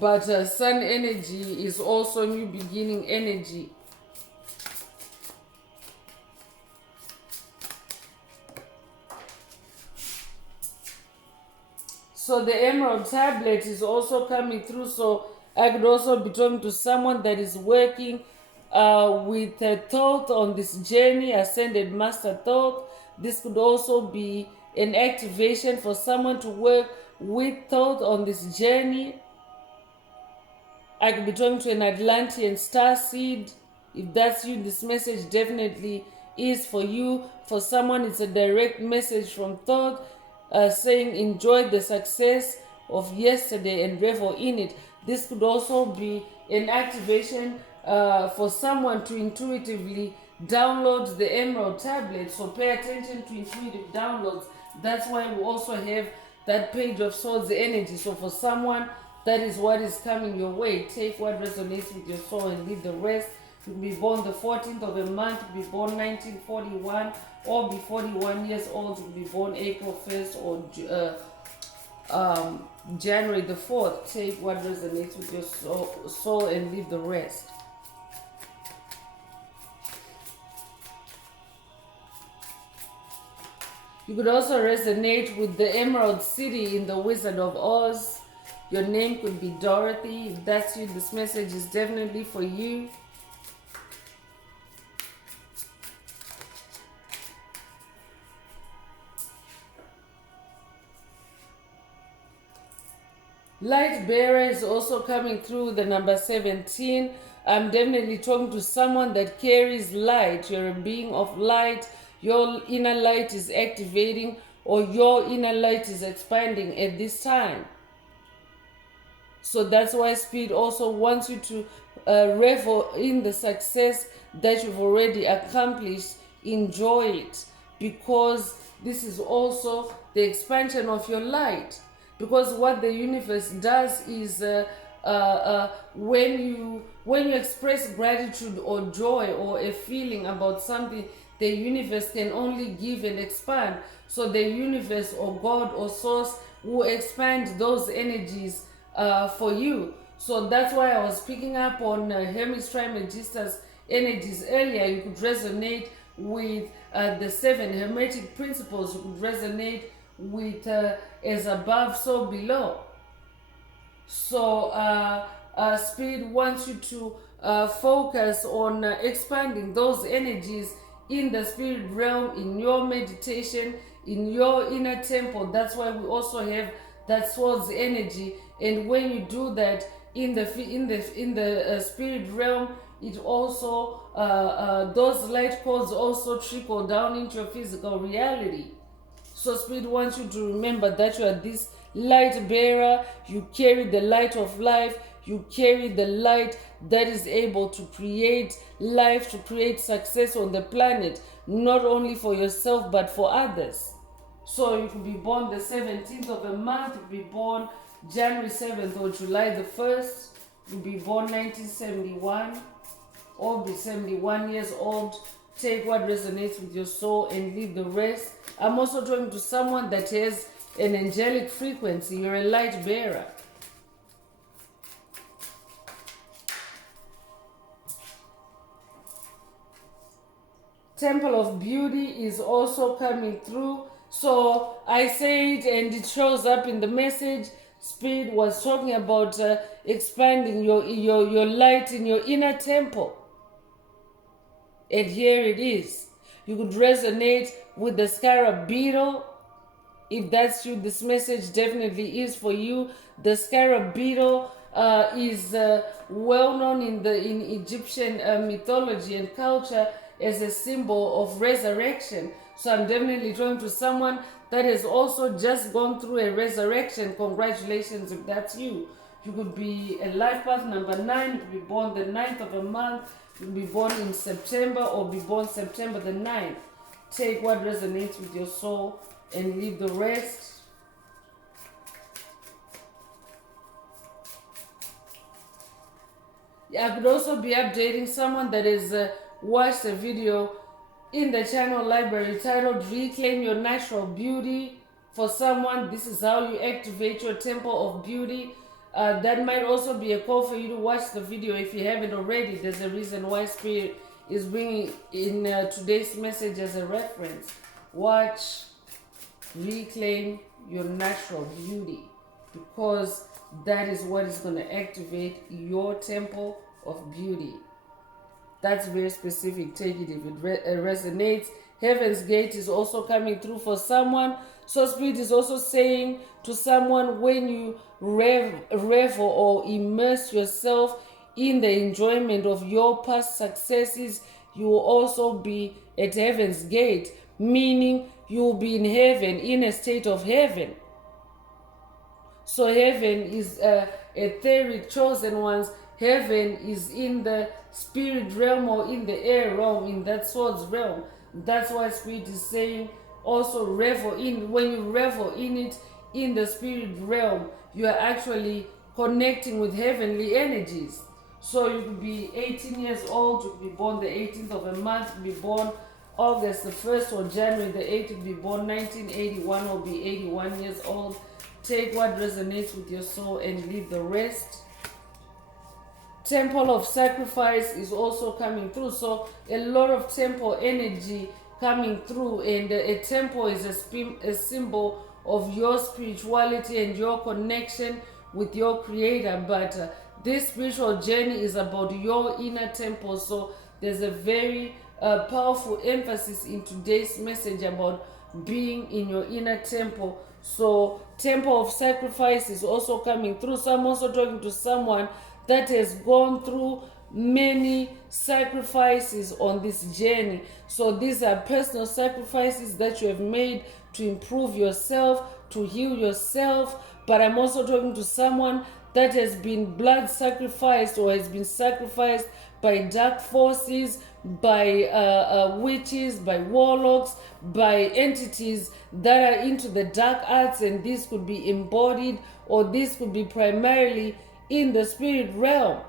But sun energy is also new beginning energy. So the emerald tablet is also coming through. So I could also be talking to someone that is working with a thought on this journey, ascended master thought. This could also be an activation for someone to work with thought on this journey. I could be talking to an Atlantean star seed. If that's you, this message definitely is for you. For someone, it's a direct message from thought saying enjoy the success of yesterday and revel in it. This could also be an activation for someone to intuitively download the emerald tablet. So pay attention to intuitive downloads. That's why we also have that page of swords energy. So for someone, that is what is coming your way. Take what resonates with your soul and leave the rest. You can be born the 14th of a month. You can be born 1941 or be 41 years old. You can be born April 1st or January the 4th. Take what resonates with your soul and leave the rest. You could also resonate with the Emerald City in the Wizard of Oz. Your name could be Dorothy. If that's you, this message is definitely for you. Light bearer is also coming through the number 17. I'm definitely talking to someone that carries light. You're a being of light. Your inner light is activating or your inner light is expanding at this time. So that's why Spirit also wants you to revel in the success that you've already accomplished. Enjoy it, because this is also the expansion of your light. Because what the universe does is when you express gratitude or joy or a feeling about something, the universe can only give and expand. So the universe or God or source will expand those energies for you. So that's why I was picking up on Hermes Trismegistus energies earlier. You could resonate with the 7 Hermetic principles. You could resonate with as above, so below. So Spirit wants you to focus on expanding those energies in the spirit realm, in your meditation, in your inner temple. That's why we also have that swords energy. And when you do that in the spirit realm, it also those light codes also trickle down into your physical reality. So Spirit wants you to remember that you are this light bearer. You carry the light of life. You carry the light that is able to create life, to create success on the planet, not only for yourself but for others. So you could be born the 17th of a month. You could be born January 7th or July the 1st. You could be born 1971 or be 71 years old. Take what resonates with your soul and leave the rest. I'm also talking to someone that has an angelic frequency. You're a light bearer. temple of beauty is also coming through. So I say it and it shows up in the message. Spirit was talking about expanding your light in your inner temple. And here it is. You could resonate with the scarab beetle. If that's you, this message definitely is for you. The scarab beetle is well known in Egyptian mythology and culture as a symbol of resurrection. So I'm definitely talking to someone that has also just gone through a resurrection. Congratulations if that's you. You could be a life path number 9. You could be born the 9th of a month. You could be born in September or be born September the 9th. Take what resonates with your soul and leave the rest. I could also be updating someone that has watched a video in the channel library titled Reclaim Your Natural Beauty. For someone, this is how you activate your temple of beauty. That might also be a call for you to watch the video if you haven't already. There's a reason why Spirit is bringing in today's message as a reference. Watch Reclaim Your Natural Beauty, because that is what is going to activate your temple of beauty. That's very specific. Take it if it resonates. Heaven's Gate is also coming through for someone. So Spirit is also saying to someone, when you revel or immerse yourself in the enjoyment of your past successes, you will also be at Heaven's Gate, meaning you will be in heaven, in a state of heaven. So heaven is etheric, chosen ones. Heaven is in the spirit realm or in the air realm, in that swords realm. That's why Spirit is saying also revel in. When you revel in it, in the spirit realm, you are actually connecting with heavenly energies. So you could be 18 years old, you could be born the 18th of a month, you could be born August the 1st or January the 8th, you could be born 1981 or be 81 years old. Take what resonates with your soul and leave the rest. Temple of sacrifice is also coming through. So a lot of temple energy coming through, and a temple is a symbol of your spirituality and your connection with your creator. But this spiritual journey is about your inner temple. So there's a very powerful emphasis in today's message about being in your inner temple. So temple of sacrifice is also coming through. So I'm also talking to someone that has gone through many sacrifices on this journey. So these are personal sacrifices that you have made to improve yourself, to heal yourself. But I'm also talking to someone that has been blood sacrificed or has been sacrificed by dark forces, by witches, by warlocks, by entities that are into the dark arts, and this could be embodied or this could be primarily in the spirit realm.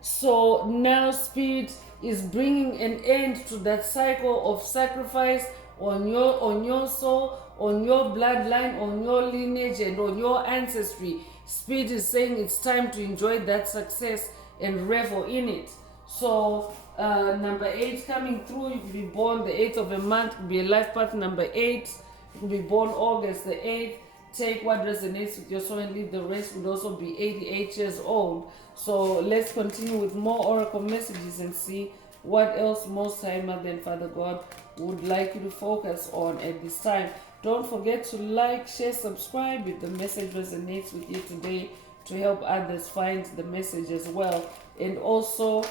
So now Spirit is bringing an end to that cycle of sacrifice on your soul, on your bloodline, on your lineage, and on your ancestry. Spirit is saying it's time to enjoy that success and revel in it. So number 8 coming through. You could be born the 8th of a month, could be a life path number 8. You could be born August the 8th. Take what resonates with your soul and leave the rest. Would also be 88 years old. So let's continue with more oracle messages and see what else Most High Mother and Father God would like you to focus on at this time. Don't forget to like, share, subscribe if the message resonates with you today, to help others find the message as well. And also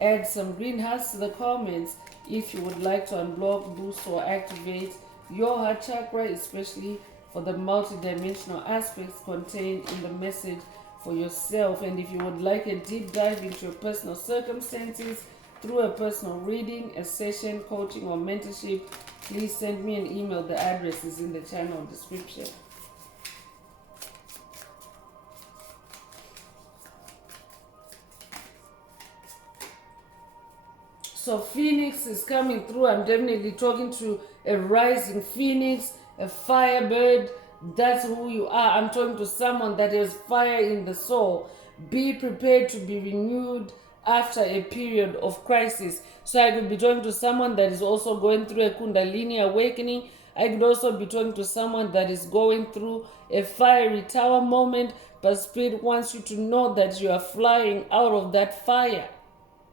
add some green hearts to the comments if you would like to unblock, boost, or activate your heart chakra, especially for the multidimensional aspects contained in the message for yourself. And if you would like a deep dive into your personal circumstances through a personal reading, a session, coaching, or mentorship, please send me an email. The address is in the channel description. So Phoenix is coming through. I'm definitely talking to a rising Phoenix, a firebird. That's who you are. I'm talking to someone that has fire in the soul. Be prepared to be renewed after a period of crisis. So I could be talking to someone that is also going through a Kundalini awakening. I could also be talking to someone that is going through a fiery tower moment, but Spirit wants you to know that you are flying out of that fire.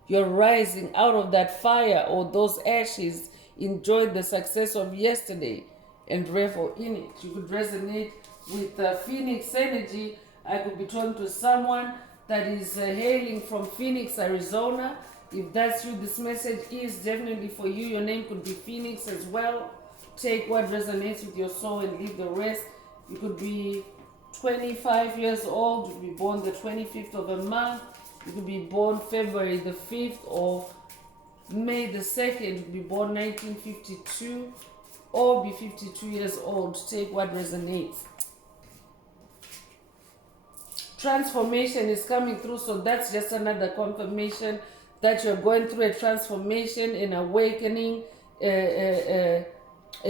You're rising out of that fire or those ashes. Enjoy the success of yesterday and revel in it. You could resonate with Phoenix energy. I could be talking to someone that is hailing from Phoenix, Arizona. If that's you, this message is definitely for you. Your name could be Phoenix as well. Take what resonates with your soul and leave the rest. You could be 25 years old. You could be born the 25th of a month. You could be born February the 5th or May the 2nd. You could be born 1952 or be 52 years old. Take what resonates. Transformation is coming through, so that's just another confirmation that you're going through a transformation, an awakening, a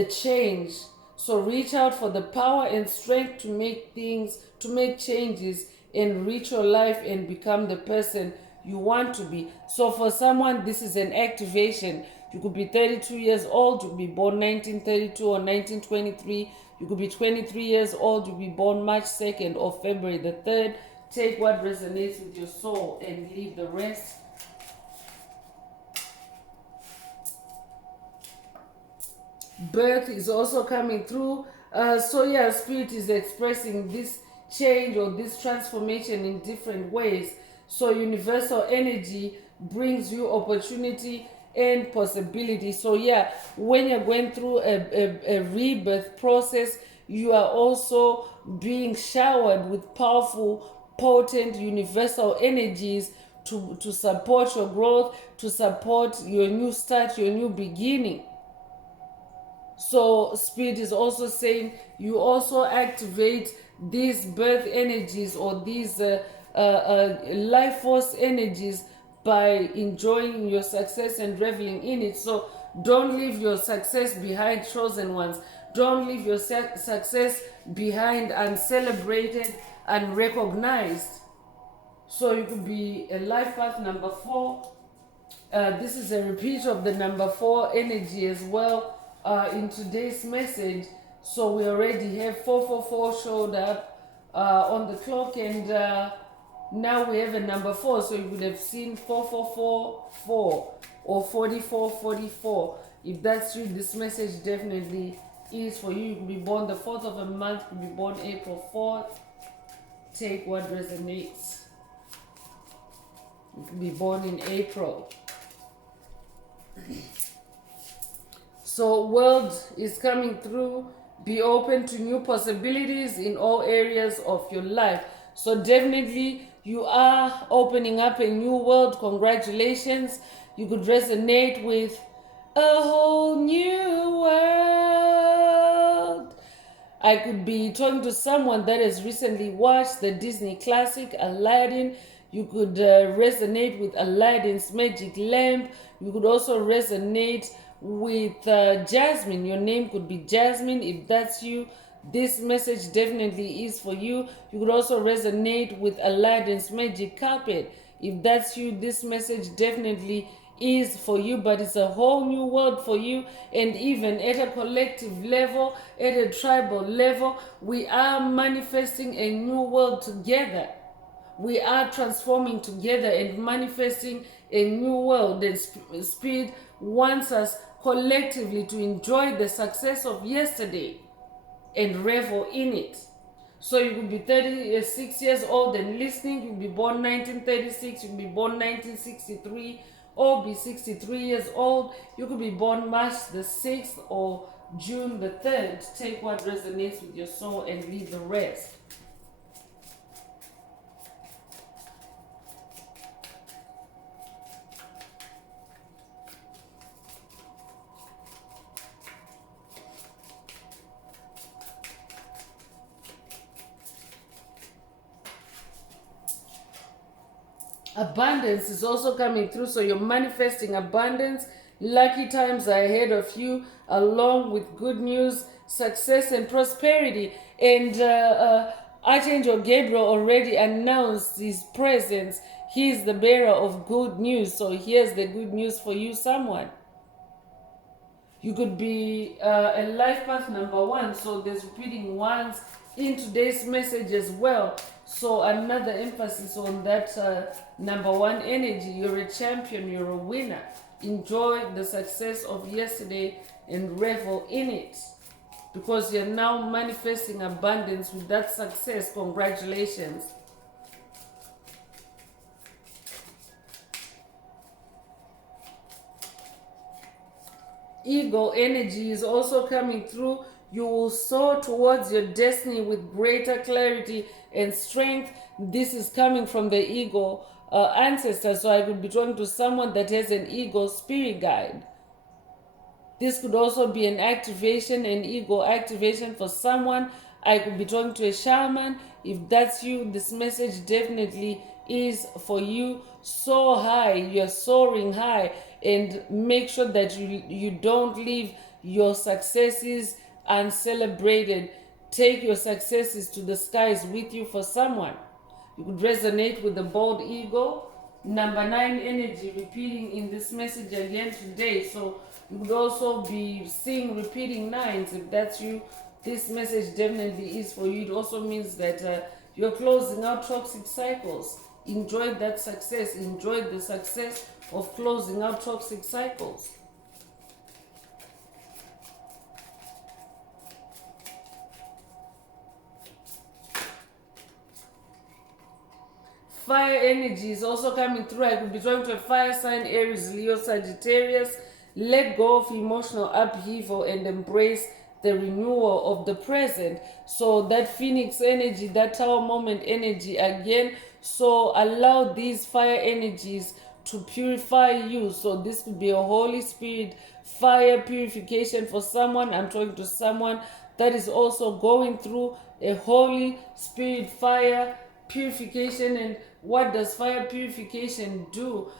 change. So reach out for the power and strength to make things, to make changes and reach your life and become the person you want to be. So for someone, this is an activation. You could be 32 years old, you could be born 1932 or 1923. You could be 23 years old, you'll be born March 2nd or February the 3rd. Take what resonates with your soul and leave the rest. Birth is also coming through. So yeah, Spirit is expressing this change or this transformation in different ways. So universal energy brings you opportunity and possibility. So yeah, when you're going through a rebirth process, you are also being showered with powerful, potent, universal energies to support your growth, to support your new start, your new beginning. So Spirit is also saying you also activate these birth energies or these life force energies by enjoying your success and reveling in it. So don't leave your success behind, chosen ones. Don't leave your success behind uncelebrated and recognized. So you could be a life path number 4. This is a repeat of the number 4 energy as well in today's message. So we already have 444 showed up on the clock, and now we have a number 4. So you would have seen 4444 or 4444. If that's you, this message definitely is for you. You could be born the 4th of a month, you could be born April 4th. Take what resonates. You could be born in April. So world is coming through. Be open to new possibilities in all areas of your life. So definitely you are opening up a new world. Congratulations. You could resonate with a whole new world. I could be talking to someone that has recently watched the Disney classic Aladdin. You could resonate with Aladdin's magic lamp. You could also resonate with Jasmine. Your name could be Jasmine. If that's you, this message definitely is for you. You could also resonate with Aladdin's magic carpet. If that's you, this message definitely is for you, but it's a whole new world for you. And even at a collective level, at a tribal level, we are manifesting a new world together. We are transforming together and manifesting a new world. And Spirit wants us collectively to enjoy the success of yesterday and revel in it. So you could be 36 years old and listening. You could be born 1936. You could be born 1963 or be 63 years old. You could be born March the 6th or June the 3rd. Take what resonates with your soul and leave the rest. Abundance is also coming through, so you're manifesting abundance. Lucky times are ahead of you, along with good news, success, and prosperity. And Archangel Gabriel already announced his presence He is the bearer of good news. So here's the good news for you, someone. You could be a life path number 1. So there's repeating ones in today's message as well. So another emphasis on that number 1 energy. You're a champion. You're a winner. Enjoy the success of yesterday and revel in it, because you're now manifesting abundance with that success. Congratulations. Eagle energy is also coming through. You will soar towards your destiny with greater clarity and strength. This is coming from the eagle ancestor. So I could be talking to someone that has an eagle spirit guide. This could also be an activation, an ego activation for someone. I could be talking to a shaman. If that's you, this message definitely is for you. Soar high, you're soaring high, and make sure that you don't leave your successes uncelebrated. Take your successes to the skies with you for someone. You could resonate with the bald eagle. Number 9 energy repeating in this message again today. So you could also be seeing repeating 9s. If that's you, this message definitely is for you. It also means that you're closing out toxic cycles. Enjoy that success. Enjoy the success of closing out toxic cycles. Fire energy is also coming through. I could be talking to a fire sign, Aries, Leo, Sagittarius. Let go of emotional upheaval and embrace the renewal of the present. So that Phoenix energy, that Tower moment energy again. So allow these fire energies to purify you. So this could be a Holy Spirit fire purification for someone. I'm talking to someone that is also going through a Holy Spirit fire purification. And what does fire purification do?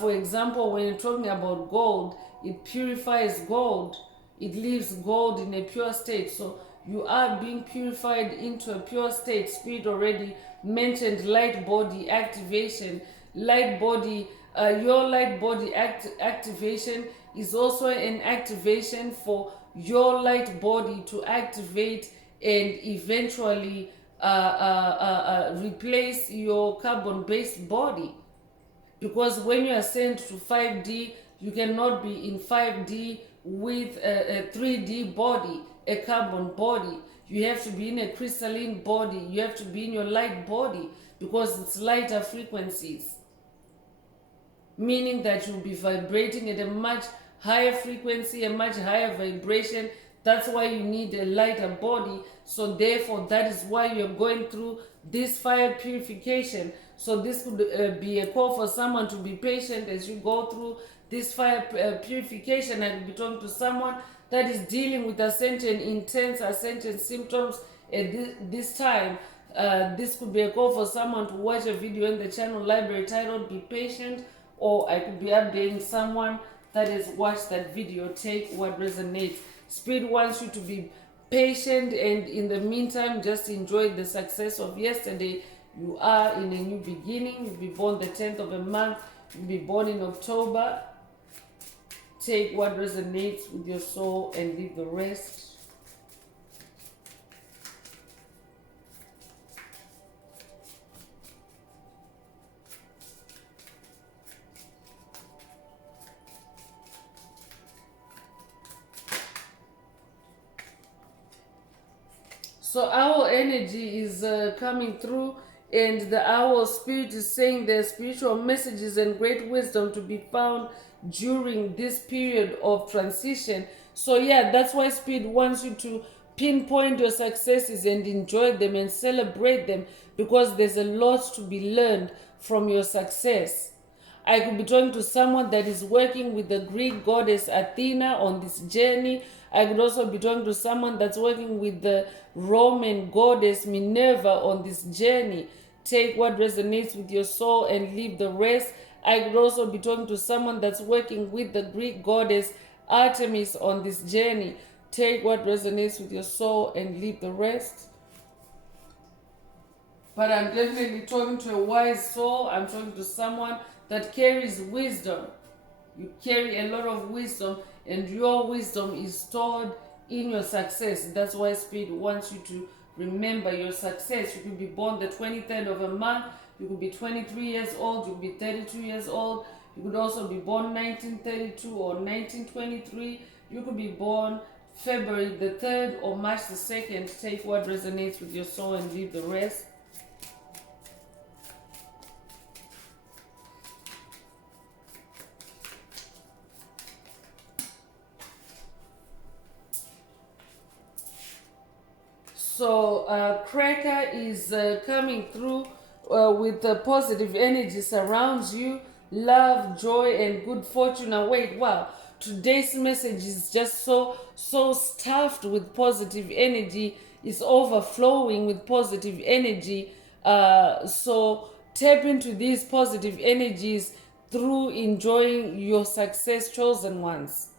For example, when you're talking about gold, it purifies gold. It leaves gold in a pure state. So you are being purified into a pure state. Spirit already mentioned light body activation. Light body, your light body activation is also an activation for your light body to activate and eventually replace your carbon-based body. Because when you ascend to 5D, you cannot be in 5D with a 3D body, a carbon body. You have to be in a crystalline body. You have to be in your light body, because it's lighter frequencies. Meaning that you'll be vibrating at a much higher frequency, a much higher vibration. That's why you need a lighter body. So therefore, that is why you're going through this fire purification. So this could be a call for someone to be patient as you go through this fire purification. I could be talking to someone that is dealing with Ascension, intense Ascension symptoms at this time. This could be a call for someone to watch a video in the channel library titled Be Patient, or I could be updating someone that has watched that video. Take what resonates. Spirit wants you to be patient, and in the meantime, just enjoy the success of yesterday. You are in a new beginning. You'll be born the 10th of a month. You'll be born in October. Take what resonates with your soul and leave the rest. So our energy is coming through, and the owl spirit is saying there are spiritual messages and great wisdom to be found during this period of transition. So yeah, that's why spirit wants you to pinpoint your successes and enjoy them and celebrate them, because there's a lot to be learned from your success. I could be talking to someone that is working with the Greek goddess Athena on this journey. I could also be talking to someone that's working with the Roman goddess Minerva on this journey. Take what resonates with your soul and leave the rest. I could also be talking to someone that's working with the Greek goddess Artemis on this journey. Take what resonates with your soul and leave the rest. But I'm definitely talking to a wise soul. I'm talking to someone that carries wisdom. You carry a lot of wisdom, and your wisdom is stored in your success. That's why Spirit wants you to remember your success. You could be born the 23rd of a month. You could be 23 years old. You could be 32 years old. You could also be born 1932 or 1923. You could be born February the 3rd or March the 2nd. Take what resonates with your soul and leave the rest. So Cracker is coming through with positive energy surrounds you, love, joy, and good fortune await. Wow, today's message is just so stuffed with positive energy. It's overflowing with positive energy. So tap into these positive energies through enjoying your success, chosen ones.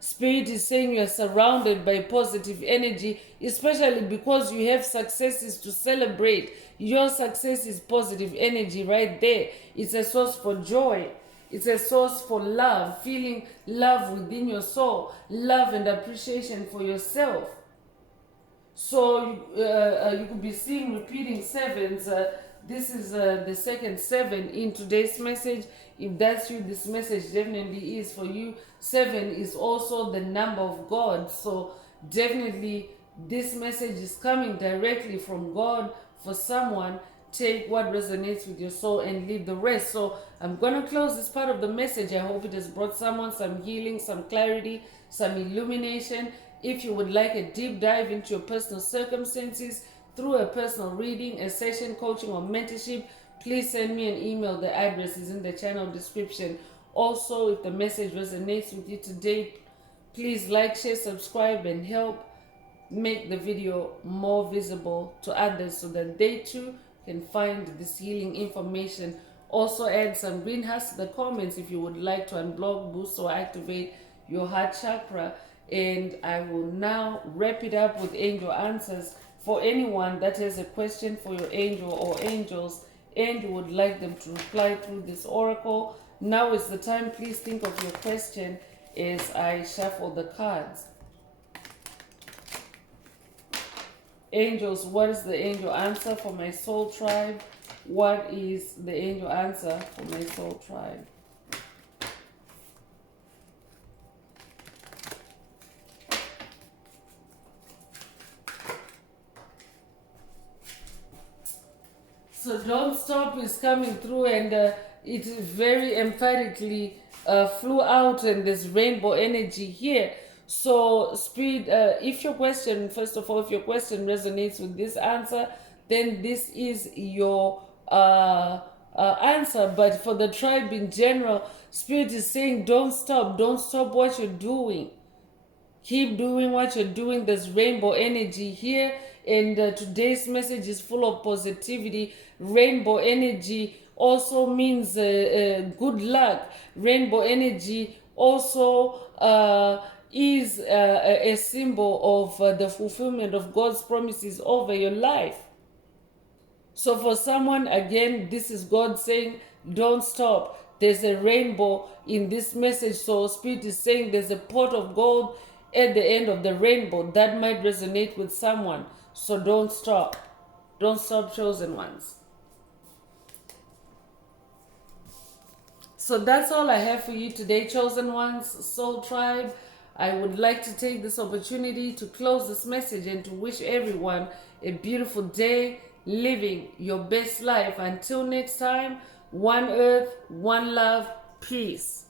Spirit is saying you are surrounded by positive energy, especially because you have successes to celebrate. Your success is positive energy right there. It's a source for joy. It's a source for love, feeling love within your soul, love and appreciation for yourself. So you could be seeing repeating sevens. This is the second 7 in today's message. If that's you, this message definitely is for you. 7 is also the number of God. So definitely this message is coming directly from God for someone. Take what resonates with your soul and leave the rest. So I'm going to close this part of the message. I hope it has brought someone some healing, some clarity, some illumination. If you would like a deep dive into your personal circumstances through a personal reading, a session, coaching, or mentorship, please send me an email. The address is in the channel description. Also, if the message resonates with you today, please like, share, subscribe, and help make the video more visible to others so that they too can find this healing information. Also, add some green hearts to the comments if you would like to unblock, boost, or activate your heart chakra. And I will now wrap it up with angel answers. For anyone that has a question for your angel or angels and you would like them to reply through this oracle, now is the time. Please think of your question as I shuffle the cards. Angels, what is the angel answer for my soul tribe? What is the angel answer for my soul tribe? So Don't Stop is coming through, and it very emphatically flew out, and there's rainbow energy here. So Spirit, if your question, first of all, if your question resonates with this answer, then this is your answer. But for the tribe in general, Spirit is saying don't stop what you're doing. Keep doing what you're doing. There's rainbow energy here, and today's message is full of positivity. Rainbow energy also means good luck. Rainbow energy also is a symbol of the fulfillment of God's promises over your life. So for someone, again, this is God saying, don't stop. There's a rainbow in this message. So Spirit is saying there's a pot of gold at the end of the rainbow. That might resonate with someone. So don't stop. Don't stop, chosen ones. So that's all I have for you today, chosen ones, soul tribe. I would like to take this opportunity to close this message and to wish everyone a beautiful day, living your best life. Until next time, one earth, one love, peace.